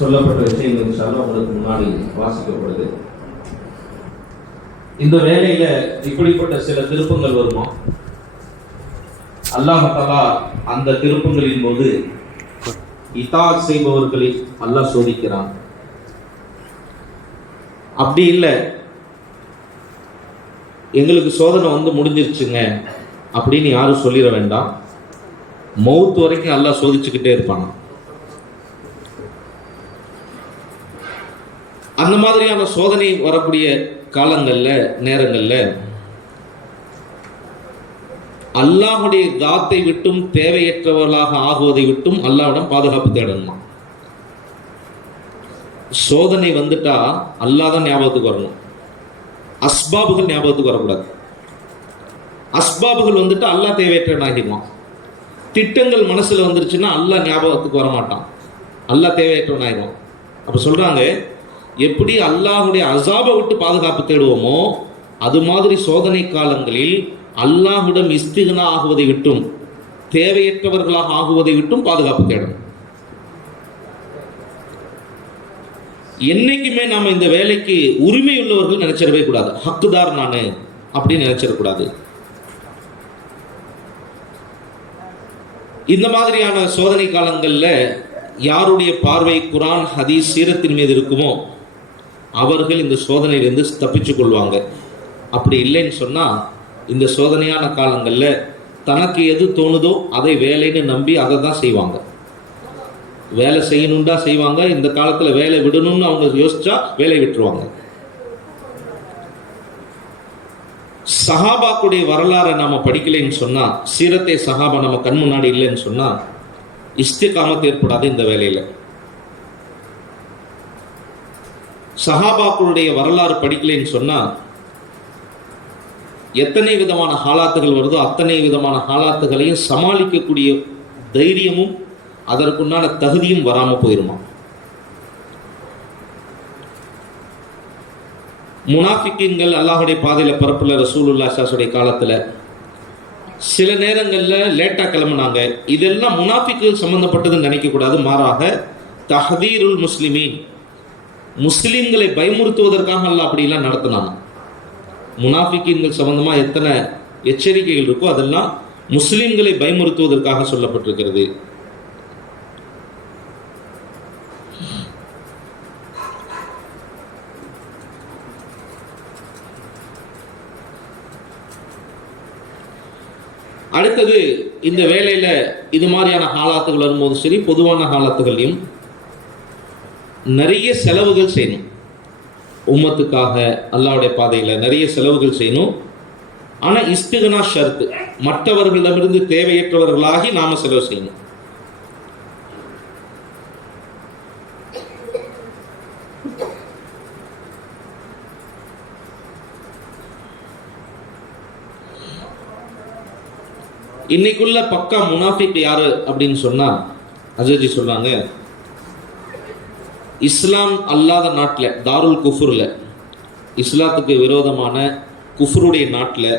சொல்லப்பட்ட விஷயங்கள் இன்ஷால்லா உங்களுக்கு முன்னாடி வாசிக்கப்படுது. இந்த வேலையில இப்படிப்பட்ட சில திருப்பங்கள் வருமா? அல்லாஹ் தஆலா அந்த திருப்பங்களின் போது இதாத் செய்பவர்களை அல்லாஹ் சோதிக்கிறான். அப்படி இல்லை எங்களுக்கு சோதனை வந்து முடிஞ்சிருச்சுங்க அப்படின்னு யாரும் சொல்லிட வேண்டாம். மௌத் வரைக்கும் அல்லாஹ் சோதிச்சுக்கிட்டே இருப்பாங்க. அந்த மாதிரியான சோதனை வரக்கூடிய காலங்கள்ல நேரங்கள்ல அல்லாஹுடைய தாத்தை விட்டும் தேவையற்றவர்களாக ஆகுவதை விட்டும் அல்லாஹ்விடம் பாதுகாப்பு தேடணுமா. சோதனை வந்துட்டா அல்லாஹ் தான் ஞாபகத்துக்கு வரணும், அஸ்பாபுகள் ஞாபகத்துக்கு வரக்கூடாது. அஸ்பாபுகள் வந்துட்டு அல்லாஹ் தேவையற்றவனாகிடுவான். திட்டங்கள் மனசுல வந்துருச்சுன்னா அல்லாஹ் ஞாபகத்துக்கு வரமாட்டான், அல்லாஹ் தேவையற்றவனாகிடுவான். அப்ப சொல்றாங்க, எப்படி அல்லாஹுடைய அஸாபை விட்டு பாதுகாப்பு தேடுவோமோ அது மாதிரி சோதனை காலங்களில் அல்லாஹ்விடம் இஸ்திக்னா ஆகுவதை விட்டும் தேவையற்றவர்களாக ஆகுவதை விட்டும் பாதுகாப்பு தேடணும். என்னைக்குமே நாம இந்த வேலைக்கு உரிமை உள்ளவர்கள் நினைச்சிடவே கூடாது, ஹக்குதார் நானு அப்படின்னு நினைச்சிடக்கூடாது. இந்த மாதிரியான சோதனை காலங்கள்ல யாருடைய பார்வை குர்ஆன் ஹதீஸ் சீரத்தின் மீது இருக்குமோ அவர்கள் இந்த சோதனையிலிருந்து தப்பிச்சு கொள்வாங்க. அப்படி இல்லைன்னு சொன்னா இந்த சோதனையான காலங்கள்ல தனக்கு எது தோணுதோ அதை வேலைன்னு நம்பி அதை தான் செய்வாங்க. வேலை செய்யணும்டா செய்வாங்க, இந்த காலத்துல வேலை விடணும்னு அவங்க யோசிச்சா வேலை விட்டுருவாங்க. சஹாபாக்குடைய வரலாறை நாம படிக்கலைன்னு சொன்னா, சீரத்தை சஹாபா நம்ம கண் முன்னாடி இல்லைன்னு சொன்னா இஸ்திகாமத் ஏற்படாது. இந்த வேலையில சஹாபாக்களுடைய வரலாறு படிக்கலைன்னு சொன்னா எத்தனை விதமான ஹாலாத்துகள் வருதோ அத்தனை விதமான ஹாலாத்துகளையும் சமாளிக்கக்கூடிய தைரியமும் அதற்குண்டான தகுதியும் வராம போயிருமா. முனாஃபிக்கீன்கள் அல்லாஹுடைய பாதையில பரப்புல ரசூலுல்லாஹி ஸல்லல்லாஹு அலைஹி காலத்துல சில நேரங்கள்ல லேட்டா கிளம்புனாங்க. இதெல்லாம் முனாஃபிக்குகள் சம்பந்தப்பட்டதுன்னு நினைக்க கூடாது. மாறாக தஹதீருல் முஸ்லிமீன், முஸ்லிம்களை பயமுறுத்துவதற்காக அல்லாஹ் அப்படிலாம் நடத்தினாங்க. முனாஃபிக்கீன்கள் சம்பந்தமா எத்தனை எச்சரிக்கைகள் இருக்கோ அதெல்லாம் முஸ்லிம்களை பயமுறுத்துவதற்காக சொல்லப்பட்டிருக்கிறது. அடுத்தது, இந்த வேலையில இது மாதிரியான ஹாலாத்துகள் வரும்போது சரி, பொதுவான ஹாலாத்துகளையும் நிறைய செலவுகள் செய்யணும். உம்மத்துக்காக அல்லாஹ்வுடைய பாதையில நிறைய செலவுகள் செய்யணும். ஆனா இஸ்திக்னா ஷர்த், மற்றவர்களிடமிருந்து தேவையற்றவர்களாகி நாம செலவு செய்யணும். இன்னைக்குள்ள பக்கா முனாஃபிக் யாரு அப்படின்னு சொன்னா அஜர்ஜி சொல்றாங்க, இஸ்லாம் அல்லாத நாட்டில், தாருல் குஃபுர்ல, இஸ்லாத்துக்கு விரோதமான குஃபருடைய நாட்டில்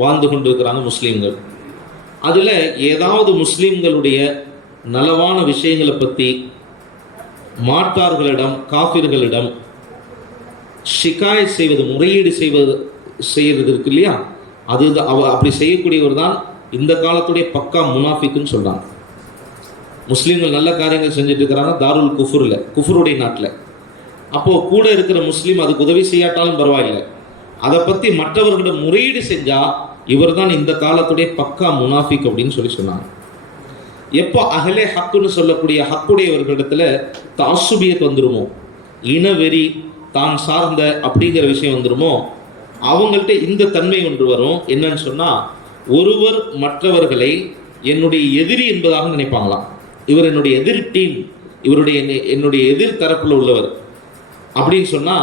வாழ்ந்து கொண்டிருக்கிறாங்க முஸ்லீம்கள். அதில் ஏதாவது முஸ்லீம்களுடைய நலவான விஷயங்களை பற்றி மாற்றார்களிடம், காஃபிர்களிடம் ஷிகாயத் செய்வது, முறையீடு செய்வது இருக்கு இல்லையா, அது அப்படி செய்யக்கூடியவர் தான் இந்த காலத்துடைய பக்கா முனாஃபிக்குன்னு சொல்றாங்க. முஸ்லீம்கள் நல்ல காரியங்கள் செஞ்சுட்டு இருக்கிறாங்க தாருல் குஃபுர்ல, குஃபருடைய நாட்டில். அப்போ கூட இருக்கிற முஸ்லீம் அதுக்கு உதவி செய்யாட்டாலும் பரவாயில்லை, அதை பற்றி மற்றவர்களிடம் முறையீடு செஞ்சா இவர் தான் இந்த காலத்துடைய பக்கா முனாஃபிக் அப்படின்னு சொன்னாங்க. எப்போ அகலே ஹக்குன்னு சொல்லக்கூடிய ஹக்குடையவர்களிடத்துல தாசுபியத் வந்துருமோ, இனவெறி, தான் சார்ந்த அப்படிங்கிற விஷயம் வந்துருமோ, அவங்கள்ட்ட இந்த தன்மை ஒன்று வரும். என்னன்னு சொன்னா, ஒருவர் மற்றவர்களை என்னுடைய எதிரி என்பதாக நினைப்பாங்களாம். இவர் என்னுடைய எதிர் டீம், என்னுடைய எதிர் தரப்புல உள்ளவர் அப்படின்னு சொன்னா,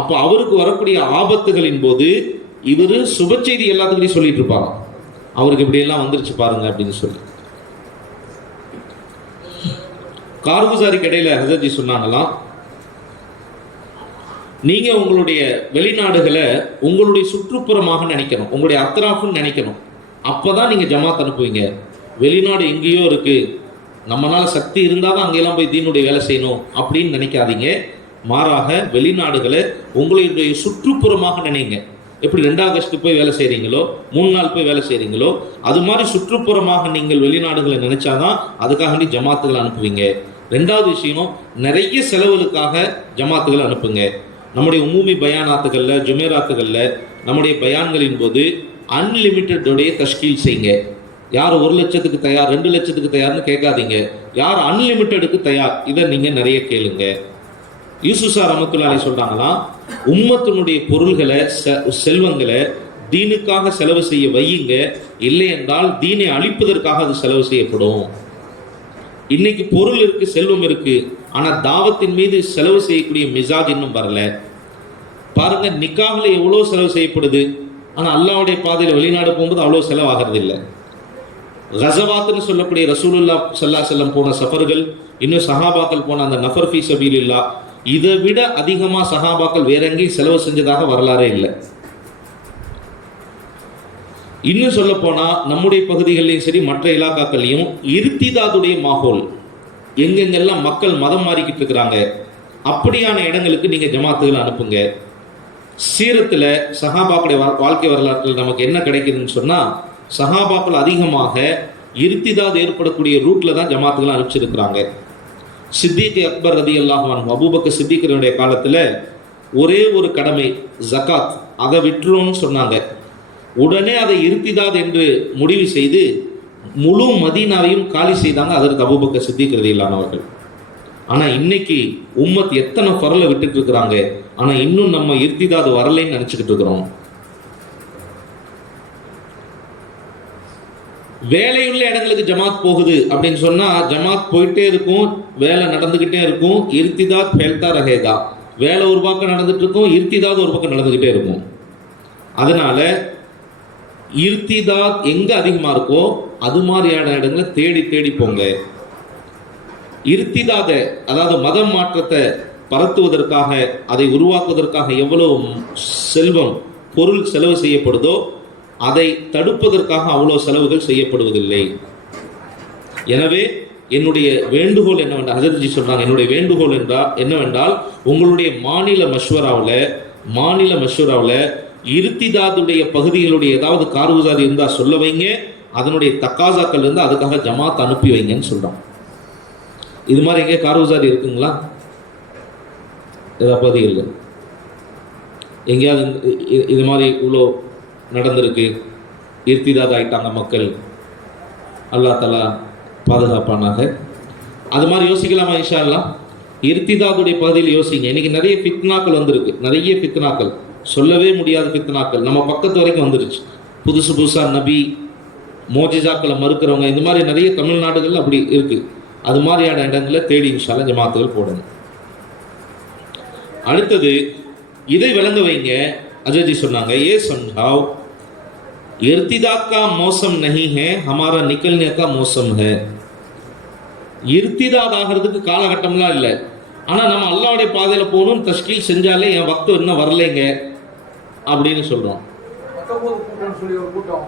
அப்போ அவருக்கு வரக்கூடிய ஆபத்துகளின் போது இவர் சுப செய்தி எல்லாத்துக்கிட்டையும் சொல்லிட்டு இருப்பாங்க, அவருக்கு இப்படி எல்லாம் வந்துருச்சு பாருங்க அப்படின்னு சொல்லி. கார்குசாரிக்கு இடையில ஹஜர்ஜி சொன்னாங்களாம், நீங்க உங்களுடைய வெளிநாடுகளை உங்களுடைய சுற்றுப்புறமாக நினைக்கணும், உங்களுடைய அத்ராஃப்னு நினைக்கணும். அப்பதான் நீங்க ஜமாத் அனுப்புவீங்க. வெளிநாடு எங்கேயோ இருக்கு, நம்மளால சக்தி இருந்தால் தான் அங்கெல்லாம் போய் தீனுடைய வேலை செய்யணும் அப்படின்னு நினைக்காதீங்க. மாறாக வெளிநாடுகளை உங்களுடைய சுற்றுப்புறமாக நினைங்க. எப்படி 2 ஆகஸ்ட் போய் வேலை செய்கிறீங்களோ, 3 நாள் போய் வேலை செய்கிறீங்களோ, அது மாதிரி சுற்றுப்புறமாக நீங்கள் வெளிநாடுகளை நினைச்சாதான் அதுக்காக வேண்டி ஜமாத்துகளை அனுப்புவீங்க. 2வது விஷயம், நிறைய செலவுகளுக்காக ஜமாத்துகளை அனுப்புங்க. நம்முடைய உமூமி பயானாத்துகளில், ஜுமேராத்துகளில், நம்முடைய பயான்களின் போது அன்லிமிட்டடுடைய தஷ்கீல் செய்யுங்க. யார் 1 லட்சத்துக்கு தயார், 2 லட்சத்துக்கு தயார்னு கேட்காதீங்க. யார் அன்லிமிட்டடுக்கு தயார், இதை நீங்கள் நிறைய கேளுங்க. யூசுஃபா ரஹ்மத்துல்லாஹி சொல்றாங்களா, உம்மத்தினுடைய பொருள்களை, செல்வங்களை தீனுக்காக செலவு செய்ய வையுங்க, இல்லை என்றால் தீனை அழிப்பதற்காக அது செலவு செய்யப்படும். இன்னைக்கு பொருள் இருக்கு, செல்வம் இருக்கு, ஆனா தாவத்தின் மீது செலவு செய்யக்கூடிய மிசாஜ் இன்னும் வரல. பாருங்க, நிக்காஹ்ல எவ்வளவு செலவு செய்யப்படுது, ஆனா அல்லாஹ்வுடைய பாதையில வெளிநாடு போகும்போது அவ்வளவு செலவாகிறது இல்லை. கஸவாத்னு சொல்லக்கூடிய ரசூலுல்லாஹ் ஸல்லல்லாஹு அலைஹி வஸல்லம் போன சஃபர்கள், இன்னும் சஹாபாக்கள் போன அந்த நஃபர் ஃபீ சபீலில்லாஹ், இதை விட அதிகமாக சஹாபாக்கள் வேற எங்கேயும் செலவு செஞ்சதாக வரலாறே இல்லை. இன்னும் சொல்ல போனா நம்முடைய பகுதிகளிலும் சரி, மற்ற இலாக்காக்கள்லையும் இர்திதாதுடைய மாஹோல், எங்கெங்கெல்லாம் மக்கள் மதம் மாறிக்கிட்டு இருக்கிறாங்க, அப்படியான இடங்களுக்கு நீங்க ஜமாத்துகளை அனுப்புங்க. சீரத்துல சஹாபாக்களுடைய வாழ்க்கை வரலாற்றில் நமக்கு என்ன கிடைக்குதுன்னு சொன்னா, சஹாபாக்கள் அதிகமாக இர்திதாத் ஏற்படக்கூடிய ரூட்ல தான் ஜமாத்துகளை அனுப்பிச்சிருக்கிறாங்க. சித்திக் அக்பர் ரலியல்லாஹு அன்ஹு, அபூபக்கர் சித்திக்னுடைய காலத்துல ஒரே ஒரு கடமை ஜகாத், அதை விட்டுருன்னு சொன்னாங்க. உடனே அதை இர்திதாத் என்று முடிவு செய்து முழு மதீனாவையும் காலி செய்தாங்க அதற்கு அபூபக்கர் சித்திக் ரலியல்லாஹு அவர்கள். ஆனா இன்னைக்கு உம்மத் எத்தனை ஃபரலை விட்டுட்டு இருக்கிறாங்க, ஆனா இன்னும் நம்ம இர்திதாத் வரலைன்னு நினைச்சுக்கிட்டு இருக்கிறோம். வேலையுள்ள இடங்களுக்கு ஜமாத் போகுது அப்படின்னு சொன்னா, ஜமாத் போயிட்டே இருக்கும், வேலை நடந்துகிட்டே இருக்கும், இர்திதாத் ஃபெல்தா ரஹேகா, வேலை ஒரு பக்கம் நடந்துட்டு இருக்கும், இர்திதாத் ஒரு பக்கம் நடந்துகிட்டே இருக்கும். அதனால இர்திதாத் எங்க அதிகமா இருக்கோ அது மாதிரியான இடங்களை தேடி தேடி போங்க. இர்திதாத, அதாவது மதம் மாற்றத்தை பரத்துவதற்காக, அதை உருவாக்குவதற்காக எவ்வளவு செல்வம், பொருள் செலவு செய்யப்படுதோ அதை தடுப்பதற்காக அவ்வளோ செலவுகள் செய்யப்படுவதில்லை. எனவே என்னுடைய வேண்டுகோள் என்னவென்றால், ஹஜரத்ஜி சொல்றாங்க, என்னுடைய வேண்டுகோள் என்னவென்றால், உங்களுடைய மாநில மஷ்வராவில் இர்திதாதுடைய பகுதிகளுடைய ஏதாவது கார்குசாரி இருந்தால் சொல்ல வைங்க, அதனுடைய தக்காசாக்கள் இருந்தால் அதுக்காக ஜமாத் அனுப்பி வைங்கன்னு சொல்றாங்க. இது மாதிரி எங்கே கார்குசாரி இருக்குங்களா? ஏதாவது பகுதிகள் எங்கேயாவது இது மாதிரி இவ்வளோ நடந்திருக்கு, இர்திதாத் ஆயிட்டாங்க மக்கள், அல்லாஹ் தஆலா பாதுகாப்பானாக. அது மாதிரி யோசிக்கலாமா? இன்ஷா அல்லாஹ் இர்திதாதுடைய பகுதியில் யோசிங்க. இன்னைக்கு நிறைய ஃபித்னாக்கள் வந்திருக்கு, நிறைய ஃபித்னாக்கள், சொல்லவே முடியாத ஃபித்னாக்கள் நம்ம பக்கத்து வரைக்கும் வந்துருச்சு. புதுசா நபி மோஜிசாக்களை மறுக்கிறவங்க, இந்த மாதிரி நிறைய தமிழ்நாடுகள் அப்படி இருக்கு. அது மாதிரியான இடங்களை தேடி இன்ஷா அல்லாஹ் ஜமாத்துகள் போடணும். அடுத்தது இதை விளங்க வைங்க. அஜய் ஜி சொன்னாங்க, ये समझाओ इर्तिदाद का मौसम नहीं है, हमारा निकलने का मौसम है. இர்திதாத் ஆகிறதுக்கு காலகட்டம்லாம் இல்லை, ஆனால் நம்ம அல்லாஹ்வுடைய பாதையில் போகணும், தஷ்கீல் செஞ்சாலே என் வக்து இன்னும் வரலைங்க அப்படின்னு சொல்கிறோம். 19 கூட்டம்னு சொல்லி ஒரு கூட்டம்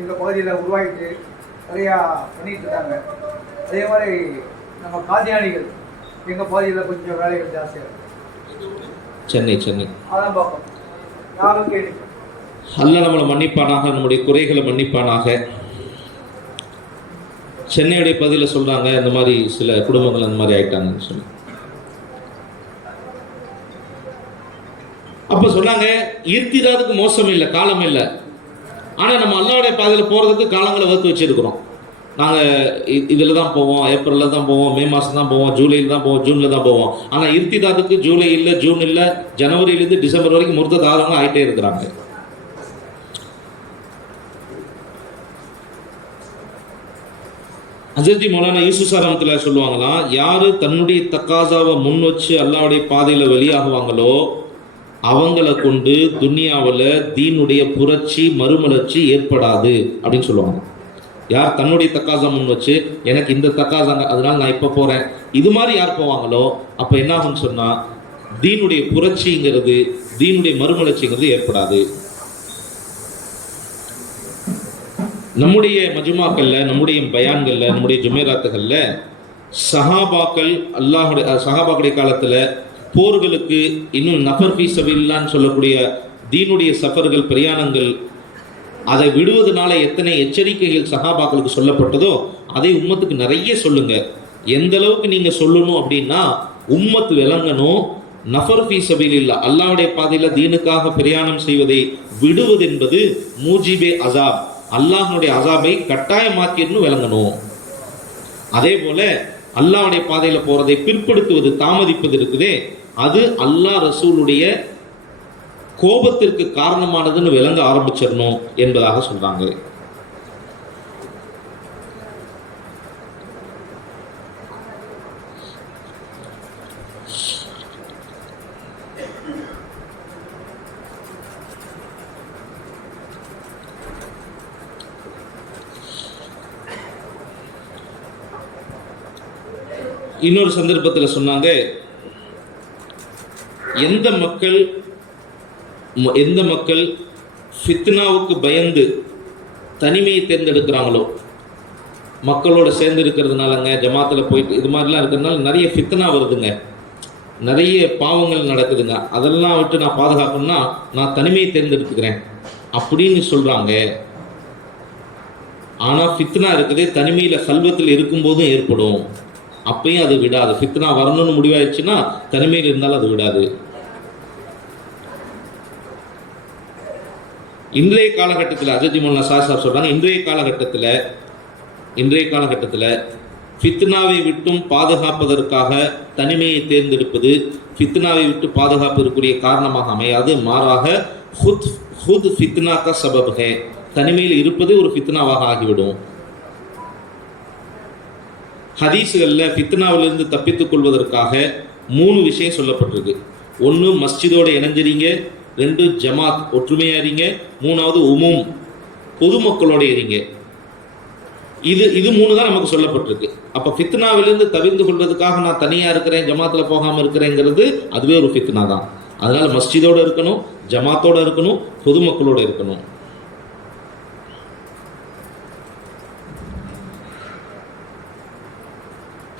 எங்கள் பகுதியில் உருவாகிட்டு நிறையா பண்ணிட்டு இருக்காங்க. அதே மாதிரி நம்ம காதியானிகள் எங்கள் பகுதியில் கொஞ்சம் வேலைகள் ஜாஸ்தியாக சென்னை அதான் பார்ப்போம். நானும் கேள்வி, அல்லாஹ் நம்மளை மன்னிப்பானாக, நம்முடைய குறைகளை மன்னிப்பானாக. சென்னையுடைய பகுதியில் சொல்கிறாங்க, இந்த மாதிரி சில குடும்பங்கள் அந்த மாதிரி ஆயிட்டாங்கன்னு சொல்லி. அப்போ சொன்னாங்க, இர்திதாதுக்கு மோசம் இல்லை, காலம் இல்லை, ஆனால் நம்ம அல்லாஹ்வுடைய பாதையில் போகிறதுக்கு காலங்களை வகுத்து வச்சுருக்கிறோம். நாங்கள் இதில் தான் போவோம், ஏப்ரலில் தான் போவோம், மே மாதம் தான் போவோம், ஜூலையில் தான் போவோம், ஜூனில் தான் போவோம். ஆனால் இர்திதாதுக்கு ஜூலை இல்லை, ஜூன் இல்லை, ஜனவரியிலேருந்து டிசம்பர் வரைக்கும் முர்தத் ஆகிறவங்க ஆகிட்டே இருக்கிறாங்க. ஹஜ்ரத் மௌலானா யூசுஃப் ரஹ்மத்துல்லாஹி சொல்லுவாங்களாம், யாரு தன்னுடைய தக்காசாவை முன் வச்சு அல்லாஹ்வுடைய பாதையில் வெளியாகுவாங்களோ அவங்கள கொண்டு துனியாவில் தீனுடைய புரட்சி, மறுமலர்ச்சி ஏற்படாது அப்படின்னு சொல்லுவாங்க. யார் தன்னுடைய தக்காசா முன் வச்சு, எனக்கு இந்த தக்காசாங்க அதனால நான் இப்போ போகிறேன், இது மாதிரி யார் போவாங்களோ அப்போ என்ன ஆகும்னு சொன்னால் தீனுடைய புரட்சிங்கிறது, தீனுடைய மறுமலர்ச்சிங்கிறது ஏற்படாது. நம்முடைய மஜ்மாக்கள்ல, நம்முடைய பயான்கள்ல, நம்முடைய ஜுமேராத்துகளில் சஹாபாக்களுடைய காலத்தில் போர்களுக்கு இன்னும் நஃபர் ஃபீ சபீலில்லாஹ்னு சொல்லக்கூடிய தீனுடைய சஃபர்கள், பிரயாணங்கள், அதை விடுவதனால எத்தனை எச்சரிக்கைகள் சஹாபாக்களுக்கு சொல்லப்பட்டதோ அதை உம்மத்துக்கு நிறைய சொல்லுங்க. எந்த அளவுக்கு நீங்க சொல்லணும் அப்படின்னா, உம்மத்து விளங்கணும், நஃபர் ஃபீ சபீலில்லாஹ் அல்லாஹ்வுடைய பாதையில தீனுக்காக பிரயாணம் செய்வதை விடுவது என்பது மூஜிபே அசாப், அல்லாஹ்வுடைய அசாபை கட்டாயமாக்கின்னு விளங்கணும். அதே போல அல்லாஹ்வுடைய பாதையில போறதை பிற்படுத்துவது, தாமதிப்பது இருக்குதே, அது அல்லாஹ் ரசூலுடைய கோபத்திற்கு காரணமானதுன்னு விளங்க ஆரம்பிச்சிடணும் என்பதாக சொல்றாங்க. இன்னொரு சந்தர்ப்பத்தில் சொன்னாங்க, எந்த மக்கள் ஃபித்னாவுக்கு பயந்து தனிமையை தேர்ந்தெடுக்கிறாங்களோ, மக்களோட சேர்ந்து இருக்கிறதுனாலங்க, ஜமாத்தில் போயிட்டு இது மாதிரிலாம் இருக்கிறதுனால நிறைய ஃபித்னா வருதுங்க, நிறைய பாவங்கள் நடக்குதுங்க, அதெல்லாம் விட்டு நான் பாதுகாக்கணும்னா நான் தனிமையை தேர்ந்தெடுத்துக்கிறேன் அப்படின்னு சொல்கிறாங்க. ஆனால் ஃபித்னா இருக்குதே தனிமையில் கல்வத்தில் இருக்கும்போதும் ஏற்படும், அப்பயும் அது விடாது. ஃபித்னா வரணும்னு முடிவாயிடுச்சுன்னா தனிமையில் இருந்தாலும் அது விடாது. இன்றைய காலகட்டத்தில் அஜதி மௌலானா சாஹிப் சொல்றாங்க, இன்றைய காலகட்டத்தில் ஃபித்னாவை விட்டும் பாதுகாப்பதற்காக தனிமையை தேர்ந்தெடுப்பது ஃபித்னாவை விட்டு பாதுகாப்பு இருக்கக்கூடிய காரணமாக அமையாது, மாறாக ஹுத் ஃபித்னா கா சபப் ஹே, தனிமையில் இருப்பது ஒரு ஃபித்னாவாக ஆகிவிடும். ஹதீஸுகளில் ஃபித்னாவிலிருந்து தப்பித்துக் கொள்வதற்காக 3 விஷயம் சொல்லப்பட்டிருக்கு. 1 மஸ்ஜிதோட இணைஞ்சிறீங்க, 2 ஜமாத் ஒற்றுமையா இருங்க, 3வது உமும் பொதுமக்களோட இருங்க. இது 3 தான் நமக்கு சொல்லப்பட்டிருக்கு. அப்போ ஃபித்னாவிலிருந்து தவிர்த்து கொள்வதற்காக நான் தனியாக இருக்கிறேன், ஜமாத்தில் போகாமல் இருக்கிறேங்கிறது அதுவே ஒரு ஃபித்னா தான். அதனால மஸ்ஜிதோட இருக்கணும், ஜமாத்தோட இருக்கணும், பொதுமக்களோட இருக்கணும்.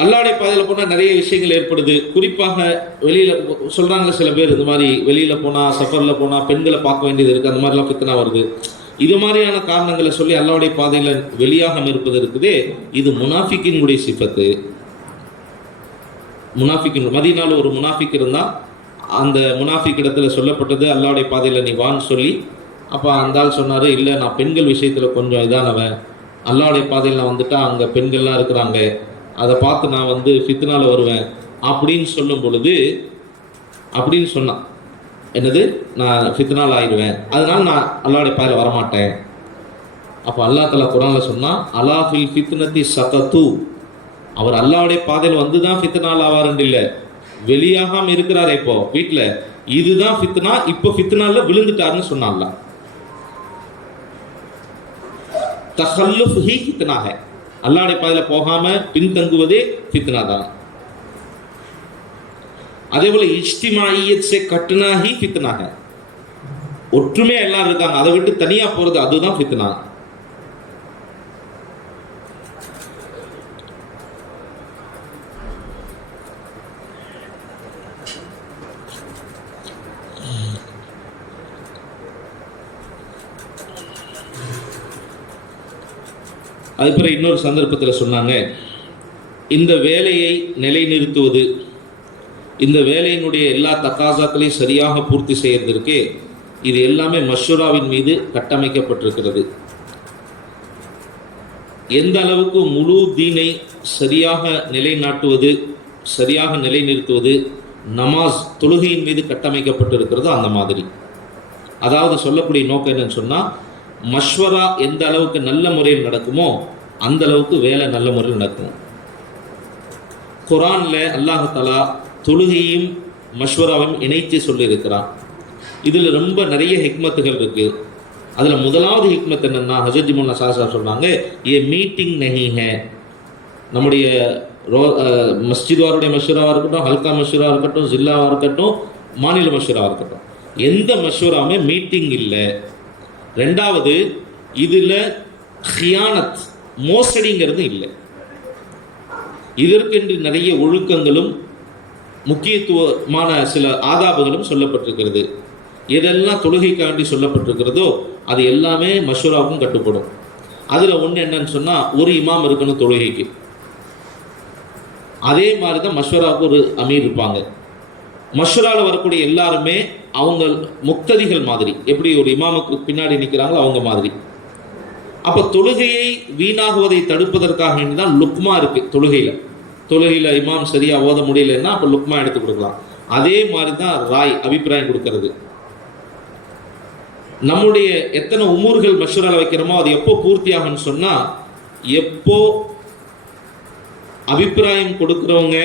அல்லாஹ்வுடைய பாதையில் போனால் நிறைய விஷயங்கள் ஏற்படுது. குறிப்பாக வெளியில் சொல்கிறாங்க சில பேர், இந்த மாதிரி வெளியில் போனால், சஃபரில் போனால் பெண்களை பார்க்க வேண்டியது இருக்குது, அந்த மாதிரிலாம் ஃபித்னா வருது. இது மாதிரியான காரணங்களை சொல்லி அல்லாஹ்வுடைய பாதையில் வெளியாகாமல் இருப்பது இருக்குதே, இது முனாஃபிக்கினுடைய சிஃபத்து. முனாஃபிக்கின் மதீனாவில் ஒரு முனாஃபிக் இருந்தால், அந்த முனாஃபிக் இடத்துல சொல்லப்பட்டது அல்லாஹ்வுடைய பாதையில் நீ வான்னு சொல்லி, அப்போ அந்த ஆள் சொன்னார், இல்லை நான் பெண்கள் விஷயத்தில் கொஞ்சம் இதானவன், அல்லாஹ்வுடைய பாதையில் நான் வந்துட்டா அங்கே பெண்கள்லாம் இருக்கிறாங்க, அதை பார்த்து நான் ஃபித்னாவில் வருவேன் அப்படின்னு சொல்லும் பொழுது, அப்படின்னு சொன்னான், என்னது நான் ஃபித்னால் ஆயிடுவேன், அதனால நான் அல்லாஹ்வுடைய பாதையில் வரமாட்டேன். அப்போ அல்லாஹ் தஆலா குர்ஆனில் சொன்னால், அலா ஃபில் ஃபித்னதி சகது, அவர் அல்லாஹ்வுடைய பாதையில் வந்து தான் ஃபித்னால் ஆவாருன்னு இல்லை, வெளியாகாமல் இருக்கிறார் இப்போ வீட்டில், இதுதான் ஃபித்னா, இப்போ ஃபித்னால விழுந்துட்டாருன்னு சொன்னான்ல. தஹல்லுஃப் ஹி ஃபித்னா ஹை, அல்லாஹ்வுடைய பாதையில் போகாமல் பின்தங்குவதே ஃபித்னா தான். அதே போல இஜ்திமாயியத் சே கட்னா ஹி ஃபித்னா ஹை, ஒற்றுமையா எல்லாரும் இருக்காங்க, அதை விட்டு தனியா போறது அதுதான் ஃபித்னா. அதுக்கப்புறம் இன்னொரு சந்தர்ப்பத்தில் சொன்னாங்க, இந்த வேலையை நிலைநிறுத்துவது, இந்த வேலையினுடைய எல்லா தக்காசாக்களையும் சரியாக பூர்த்தி செய்யறதற்கு இது எல்லாமே மஷூராவின் மீது கட்டமைக்கப்பட்டிருக்கிறது. எந்த அளவுக்கு முழு தீனை சரியாக நிலைநாட்டுவது, சரியாக நிலைநிறுத்துவது நமாஸ் தொழுகையின் மீது கட்டமைக்கப்பட்டிருக்கிறதோ அந்த மாதிரி. அதாவது சொல்லக்கூடிய நோக்கம் என்னன்னு சொன்னால், மஷ்வரா எந்த அளவுக்கு நல்ல முறையில் நடக்குமோ அந்த அளவுக்கு வேலை நல்ல முறையில் நடக்கும். குர்ஆன்ல அல்லாஹ் தஆலா தொழுகையும் மஷ்வராவையும் இணைத்து சொல்லியிருக்கிறான். இதில் ரொம்ப நிறைய ஹிக்மத்துகள் இருக்குது. அதில் முதலாவது ஹிக்மத் என்னென்னா, ஹஜரத் மௌலானா சாஹிப் சொன்னாங்க, ஏ மீட்டிங் நஹி ஹே, நம்முடைய மஸ்ஜித்வாருடைய மஷ்வராவாக இருக்கட்டும், ஹல்கா மஷ்வராவாக இருக்கட்டும், ஜில்லாவாக இருக்கட்டும், மாநில மஷ்வராவாக இருக்கட்டும், எந்த மஷ்வராவுமே மீட்டிங் இல்லை. ரெண்டாவது, இதில் ஹியானத் மோசடிங்கிறது இல்லை. இதற்கென்று நிறைய ஒழுக்கங்களும் முக்கியத்துவமான சில ஆதாபங்களும் சொல்லப்பட்டிருக்கிறது. எதெல்லாம் தொழுகைக்காண்டி சொல்லப்பட்டிருக்கிறதோ அது எல்லாமே மஷூராவுக்கும் கட்டுப்படும். அதில் ஒன்று என்னன்னு சொன்னால், ஒரு இமாம் இருக்கணும் தொழுகைக்கு. அதே மாதிரி தான் மஷ்வராவுக்கு ஒரு அமீர் இருப்பாங்க. மஷ்வராவில் வரக்கூடிய எல்லாருமே அவங்க முக்ததிகள் மாதிரி, எப்படி ஒரு இமாமுக்கு பின்னாடி நிற்கிறாங்களோ அவங்க மாதிரி. அப்போ தொழுகையை வீணாகுவதை தடுப்பதற்காக வேண்டிதான் லுக்மா இருக்கு. தொழுகையில் இமாம் சரியா ஓத முடியலன்னா அப்போ லுக்மா எடுத்து கொடுக்கலாம். அதே மாதிரி தான் ராய், அபிப்பிராயம் கொடுக்கறது. நம்முடைய எத்தனை உமூர்கள் மஷ்வரால வைக்கிறோமோ அது எப்போ பூர்த்தி ஆகும்னு சொன்னா, எப்போ அபிப்பிராயம் கொடுக்கிறவங்க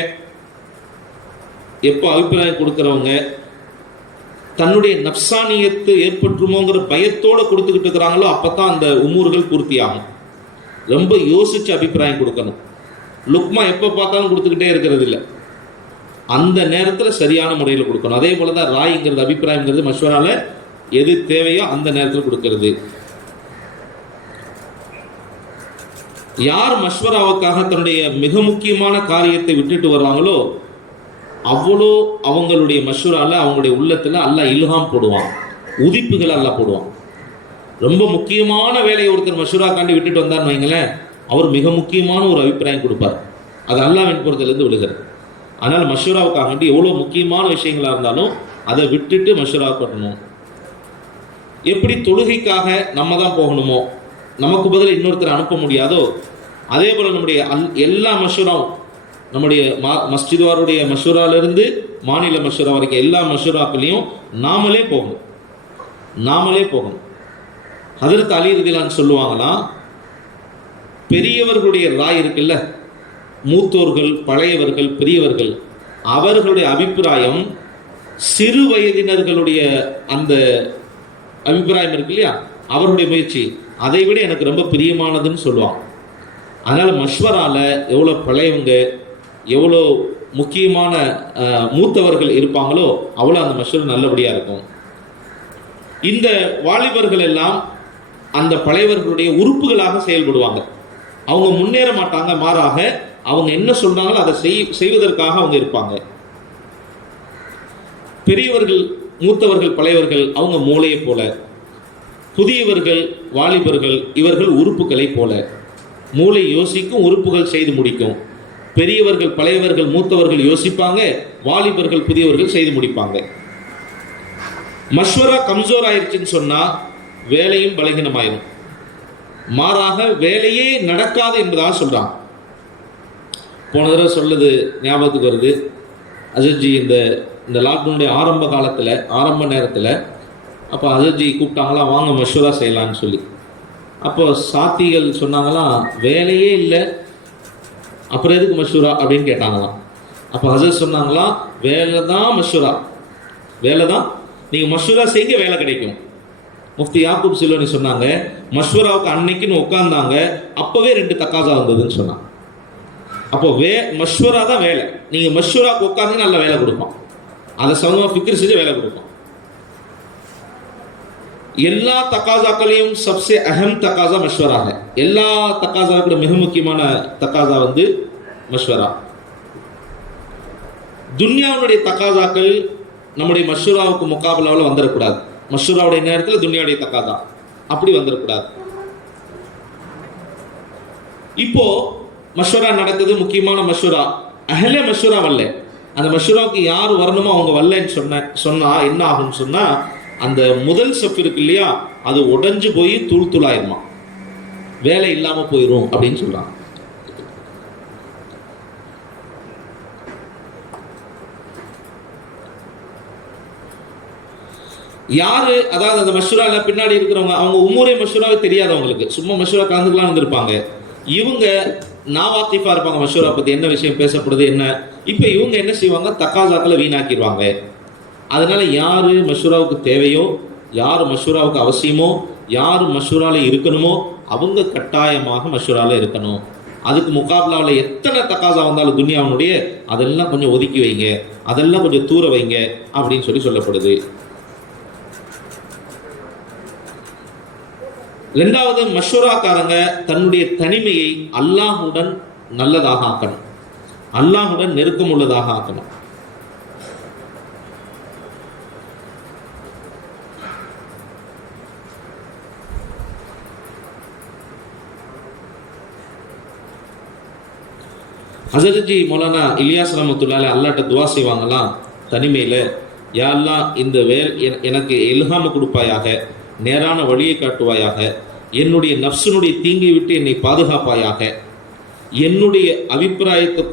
தன்னுடைய நப்சானியத்து ஏற்பட்டுமோங்கிற பயத்தோடு கொடுத்துக்கிட்டு இருக்கிறாங்களோ அப்பதான் அந்த உமூர்கள் பூர்த்தி ஆகும். ரொம்ப யோசிச்சு அபிப்பிராயம் கொடுக்கணும். லுக்மா எப்போ பார்த்தாலும் கொடுத்துக்கிட்டே இருக்கிறது இல்லை, அந்த நேரத்தில் சரியான முறையில் கொடுக்கணும். அதே போலதான் ராய்ங்கிறது, அபிப்பிராயங்கிறது மஷ்வரால எது தேவையோ அந்த நேரத்தில் கொடுக்கிறது. யார் மஷ்வராவுக்காக தன்னுடைய மிக முக்கியமான காரியத்தை விட்டுட்டு வர்றாங்களோ அவ்வளோ அவங்களுடைய மஷ்வரால அவங்களுடைய உள்ளத்துல அல்லாஹ் இல்ஹாம் போடுவான், உதிப்புகள் அல்லாஹ் போடுவான். ரொம்ப முக்கியமான வேலையை ஒருத்தர் மஷ்வராக்காண்டி விட்டுட்டு வந்தார்னு வைங்களேன், அவர் மிக முக்கியமான ஒரு அபிப்பிராயம் கொடுப்பார். அது அல்லாஹ்வின் புறத்திலிருந்து விழுகிறது. ஆனால் மஷ்வராவுக்காக வேண்டி எவ்வளோ முக்கியமான விஷயங்களா இருந்தாலும் அதை விட்டுட்டு மஷ்வரா பண்ணணும். எப்படி தொழுகைக்காக நம்ம தான் போகணுமோ, நமக்கு பதில் இன்னொருத்தர் அனுப்ப முடியாதோ, அதே போல் நம்முடைய எல்லா மஷூராவும், நம்முடைய மஸ்ஜித்வாருடைய மஷூராலிருந்து மாநில மஷூரா வரைக்கும் எல்லா மஷூராக்களையும் நாமளே போகணும். ஹதரத் அலி ரலியல்லாஹு சொல்லுவாங்கன்னா, பெரியவர்களுடைய ராய் இருக்குல்ல, மூத்தோர்கள், பழையவர்கள், பெரியவர்கள், அவர்களுடைய அபிப்பிராயம் சிறு வயதினர்களுடைய அந்த அபிப்பிராயம் இருக்கு இல்லையா, அவருடைய முயற்சி அதை விட எனக்கு ரொம்ப பிரியமானதுன்னு சொல்லுவாங்க. அதனால் மஷ்வரால எவ்வளோ பழையவங்க, எவ்வளோ முக்கியமான மூத்தவர்கள் இருப்பாங்களோ அவ்வளோ அந்த மஷ்வரா நல்லபடியாக இருக்கும். இந்த வாலிபர்கள் எல்லாம் அந்த பழையவர்களுடைய உறுப்புகளாக செயல்படுவாங்க. அவங்க முன்னேற மாட்டாங்க, மாறாக அவங்க என்ன சொல்றாங்களோ அதை செய்வதற்காக அவங்க இருப்பாங்க. பெரியவர்கள், மூத்தவர்கள், பழையவர்கள் அவங்க மூளையை போல, புதியவர்கள், வாலிபர்கள் இவர்கள் உறுப்புகளை போல. மூளை யோசிக்கும், உறுப்புகள் செய்து முடிக்கும். பெரியவர்கள், பழையவர்கள், மூத்தவர்கள் யோசிப்பாங்க, வாலிபர்கள், புதியவர்கள் செய்து முடிப்பாங்க. மஷ்வரா கம்சோர் ஆயிடுச்சுன்னு சொன்னா வேலையும் பலகீனமாயிரும், மாறாக வேலையே நடக்காது என்பதாக சொல்றாங்க. போன தடவை சொல்லுது ஞாபகத்துக்கு வருது. அஜர்ஜி இந்த லாக்டவுனுடைய ஆரம்ப காலத்தில், ஆரம்ப நேரத்தில், அப்போ அஜர்ஜி கூப்பிட்டாங்களாம், வாங்க மஷ்வரா செய்யலான்னு சொல்லி. அப்போ சாத்திகள் சொன்னாங்களாம், வேலையே இல்லை, அப்புறம் எதுக்கு மஷ்வரா அப்படின்னு கேட்டாங்களாம். அப்போ ஹசரத் சொன்னாங்களாம், வேலை தான் மஷ்வரா, வேலை தான், நீங்கள் மஷ்வரா செய்ய வேலை கிடைக்கும். முஃப்தி யாக்கூப் சிலோனி சொன்னாங்க, மஷ்வராவுக்கு அன்னைக்குன்னு உட்காந்தாங்க, அப்போவே 2 தக்காசா வந்ததுன்னு சொன்னாங்க. அப்போ மஷ்வரா தான் வேலை. நீங்கள் மஷ்வராவுக்கு உட்காந்து நல்ல வேலை கொடுப்பான், அதை சமமாக ஃபிக்ர் செஞ்சு வேலை கொடுப்பான். எல்லா தக்காசாக்களையும் சப்சே அஹம் தக்காசா மஷ்வரா है. எல்லா தக்காசாக்கள மிக முக்கியமான தக்காசா மஷ்வரா. துன்யாவுடைய தக்காசாக்கள் நம்முடைய மஷ்வராவுக்கு முகாபலாவில் வந்துடக்கூடாது. மஷ்வராவுடைய நேரத்தில் துன்யாவுடைய தக்காசா அப்படி வந்துடக்கூடாது. இப்போ மஷ்வரா நடக்குது, முக்கியமான மஷ்வரா, அஹ்லே மஷ்வரா வரல. அந்த மஷ்வராவுக்கு யார் வரணுமோ அவங்க வரலன்னு சொன்னா என்ன ஆகும்னு சொன்னா, அந்த முதல் ஸ்டெப் இருக்கு இல்லையா, அது உடைஞ்சு போய் தூள் தூளாயிருமா, வேலை இல்லாம போயிடும் அப்படின்னு சொல்றாங்க. யாரு, அதாவது அந்த மஷ்வரால பின்னாடி இருக்கிறவங்க, அவங்க உம்முறை மஷ்வராவே தெரியாதவங்களுக்கு, சும்மா மஷ்வரா கலந்துக்கலாம் வந்திருப்பாங்க. இவங்க நாவாத்திஃபா இருப்பாங்க, மஷ்வரா பத்தி என்ன விஷயம் பேசப்படுது என்ன. இப்ப இவங்க என்ன செய்வாங்க, தக்காசாக்களை வீணாக்கிடுவாங்க. அதனால யாரு மஷ்வராவுக்கு தேவையோ, யார் மஷ்வராவுக்கு அவசியமோ, யார் மஷ்வரால இருக்கணுமோ அவங்க கட்டாயமாக மஷ்வரால இருக்கணும். அதுக்கு முகாபலாவில் எத்தனை தக்காசா வந்தாலும் துன்யாவுடைய அதெல்லாம் கொஞ்சம் ஒதுக்கி வைங்க, அதெல்லாம் கொஞ்சம் தூர வைங்க அப்படின்னு சொல்லப்படுது. 2வது, மஷ்வராக்காரங்க தன்னுடைய தனிமையை அல்லாஹுடன் நல்லதாக ஆக்கணும். அல்லாஹுடன் நெருக்கம் உள்ளதாக ஆக்கணும். ஹஸரத் மௌலானா இலியாஸ் ரஹ்மத்துல்லாஹி அல்லாஹ்ட்ட துவா செய்வாங்களாம் தனிமையில், யா அல்லாஹ் இந்த எனக்கு இல்ஹாம கொடுப்பாயாக, நேரான வழியை காட்டுவாயாக, என்னுடைய நஃப்ஸினுடைய தீங்கை விட்டு என்னை பாதுகாப்பாயாக, என்னுடைய அபிப்பிராயத்தை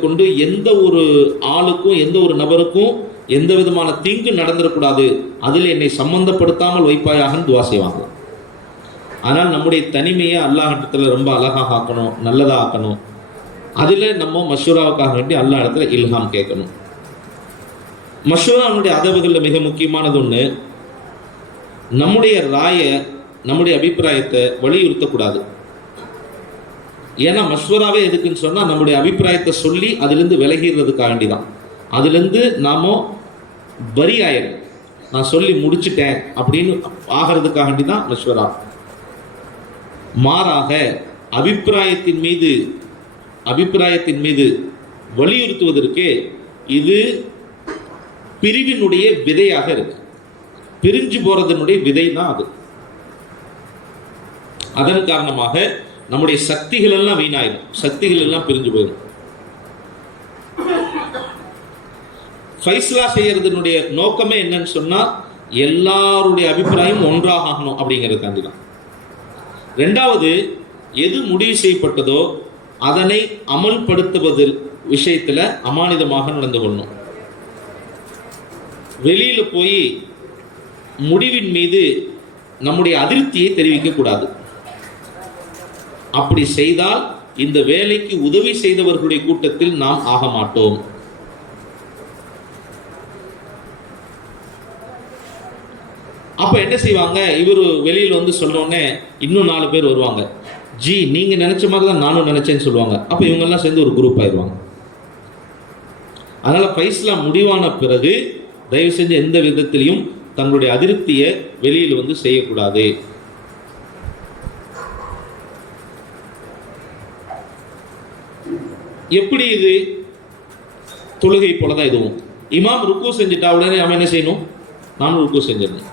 கொண்டு எந்த ஒரு ஆளுக்கும் எந்த ஒரு நபருக்கும் எந்த விதமான தீங்கு நடந்துடக்கூடாது, அதில் என்னை சம்பந்தப்படுத்தாமல் வைப்பாயாகன்னு துவா செய்வாங்க. ஆனால் நம்முடைய தனிமையை அல்லாஹ்விடத்தில் ரொம்ப அழகாக ஆக்கணும், நல்லதாக ஆக்கணும். அதில் நம்ம மஷூராவுக்காக வேண்டி அல்லாஹ் இடத்துல இல்ஹாம் கேட்கணும். மஷூராவுடைய அதவுகளில் மிக முக்கியமானது ஒன்று, நம்முடைய ராயை, நம்முடைய அபிப்பிராயத்தை வலியுறுத்தக்கூடாது. ஏன்னா மஷ்வராவே எதுக்குன்னு சொன்னால் நம்முடைய அபிப்பிராயத்தை சொல்லி அதிலிருந்து விலகிறதுக்காக வேண்டி தான். அதுலேருந்து நாம பரி ஆயிடும், நான் சொல்லி முடிச்சிட்டேன் அப்படின்னு ஆகிறதுக்காக வேண்டி தான் மஷ்வரா. மாறாக அபிப்பிராயத்தின் மீது வலியுறுத்துவதற்கு இது பிரிவினுடைய விதையாக இருக்கு. பிரிஞ்சு போறதனுடைய விதை தான் அது. அதன் காரணமாக நம்முடைய சக்திகள் எல்லாம் வீணாயிடும், சக்திகள் எல்லாம் பிரிஞ்சு போயிடும். ஃபைஸ்லா செய்யறதுனுடைய நோக்கமே என்னன்னு சொன்னா எல்லாருடைய அபிப்பிராயம் ஒன்றாக ஆகணும் அப்படிங்கிறதுக்காண்டி தான். ரெண்டாவது, எது முடிவு செய்யப்பட்டதோ அதனை அமல்படுத்துவதில் விஷயத்துல அமானிதமாக நடந்து கொள்ளணும். வெளியில போய் முடிவின் மீது நம்முடைய அதிருப்தியை தெரிவிக்க கூடாது. அப்படி செய்தால் இந்த வேலைக்கு உதவி செய்தவர்களுடைய கூட்டத்தில் நாம் ஆக மாட்டோம். அப்ப என்ன செய்வாங்க, இவர் வெளியில வந்து சொன்னோடனே இன்னும் 4 பேர் வருவாங்க, ஜி நீங்க நினைச்ச மாதிரி தான் நானும் நினைச்சேன்னு சொல்லுவாங்க. அப்ப இவங்க எல்லாம் சேர்ந்து ஒரு குரூப் ஆயிடுவாங்க. அதனால ஃபைஸ்லா முடிவான பிறகு தயவு செஞ்சு எந்த விதத்திலையும் தங்களுடைய அதிருப்தியை வெளியில் வந்து செய்யக்கூடாது. எப்படி இது தொழுகை போலதான் இதுவும். இமாம் ருக்கு செஞ்சுட்டா உடனே நம்ம என்ன செய்யணும், நானும் ருக்கு செஞ்சிடணும்.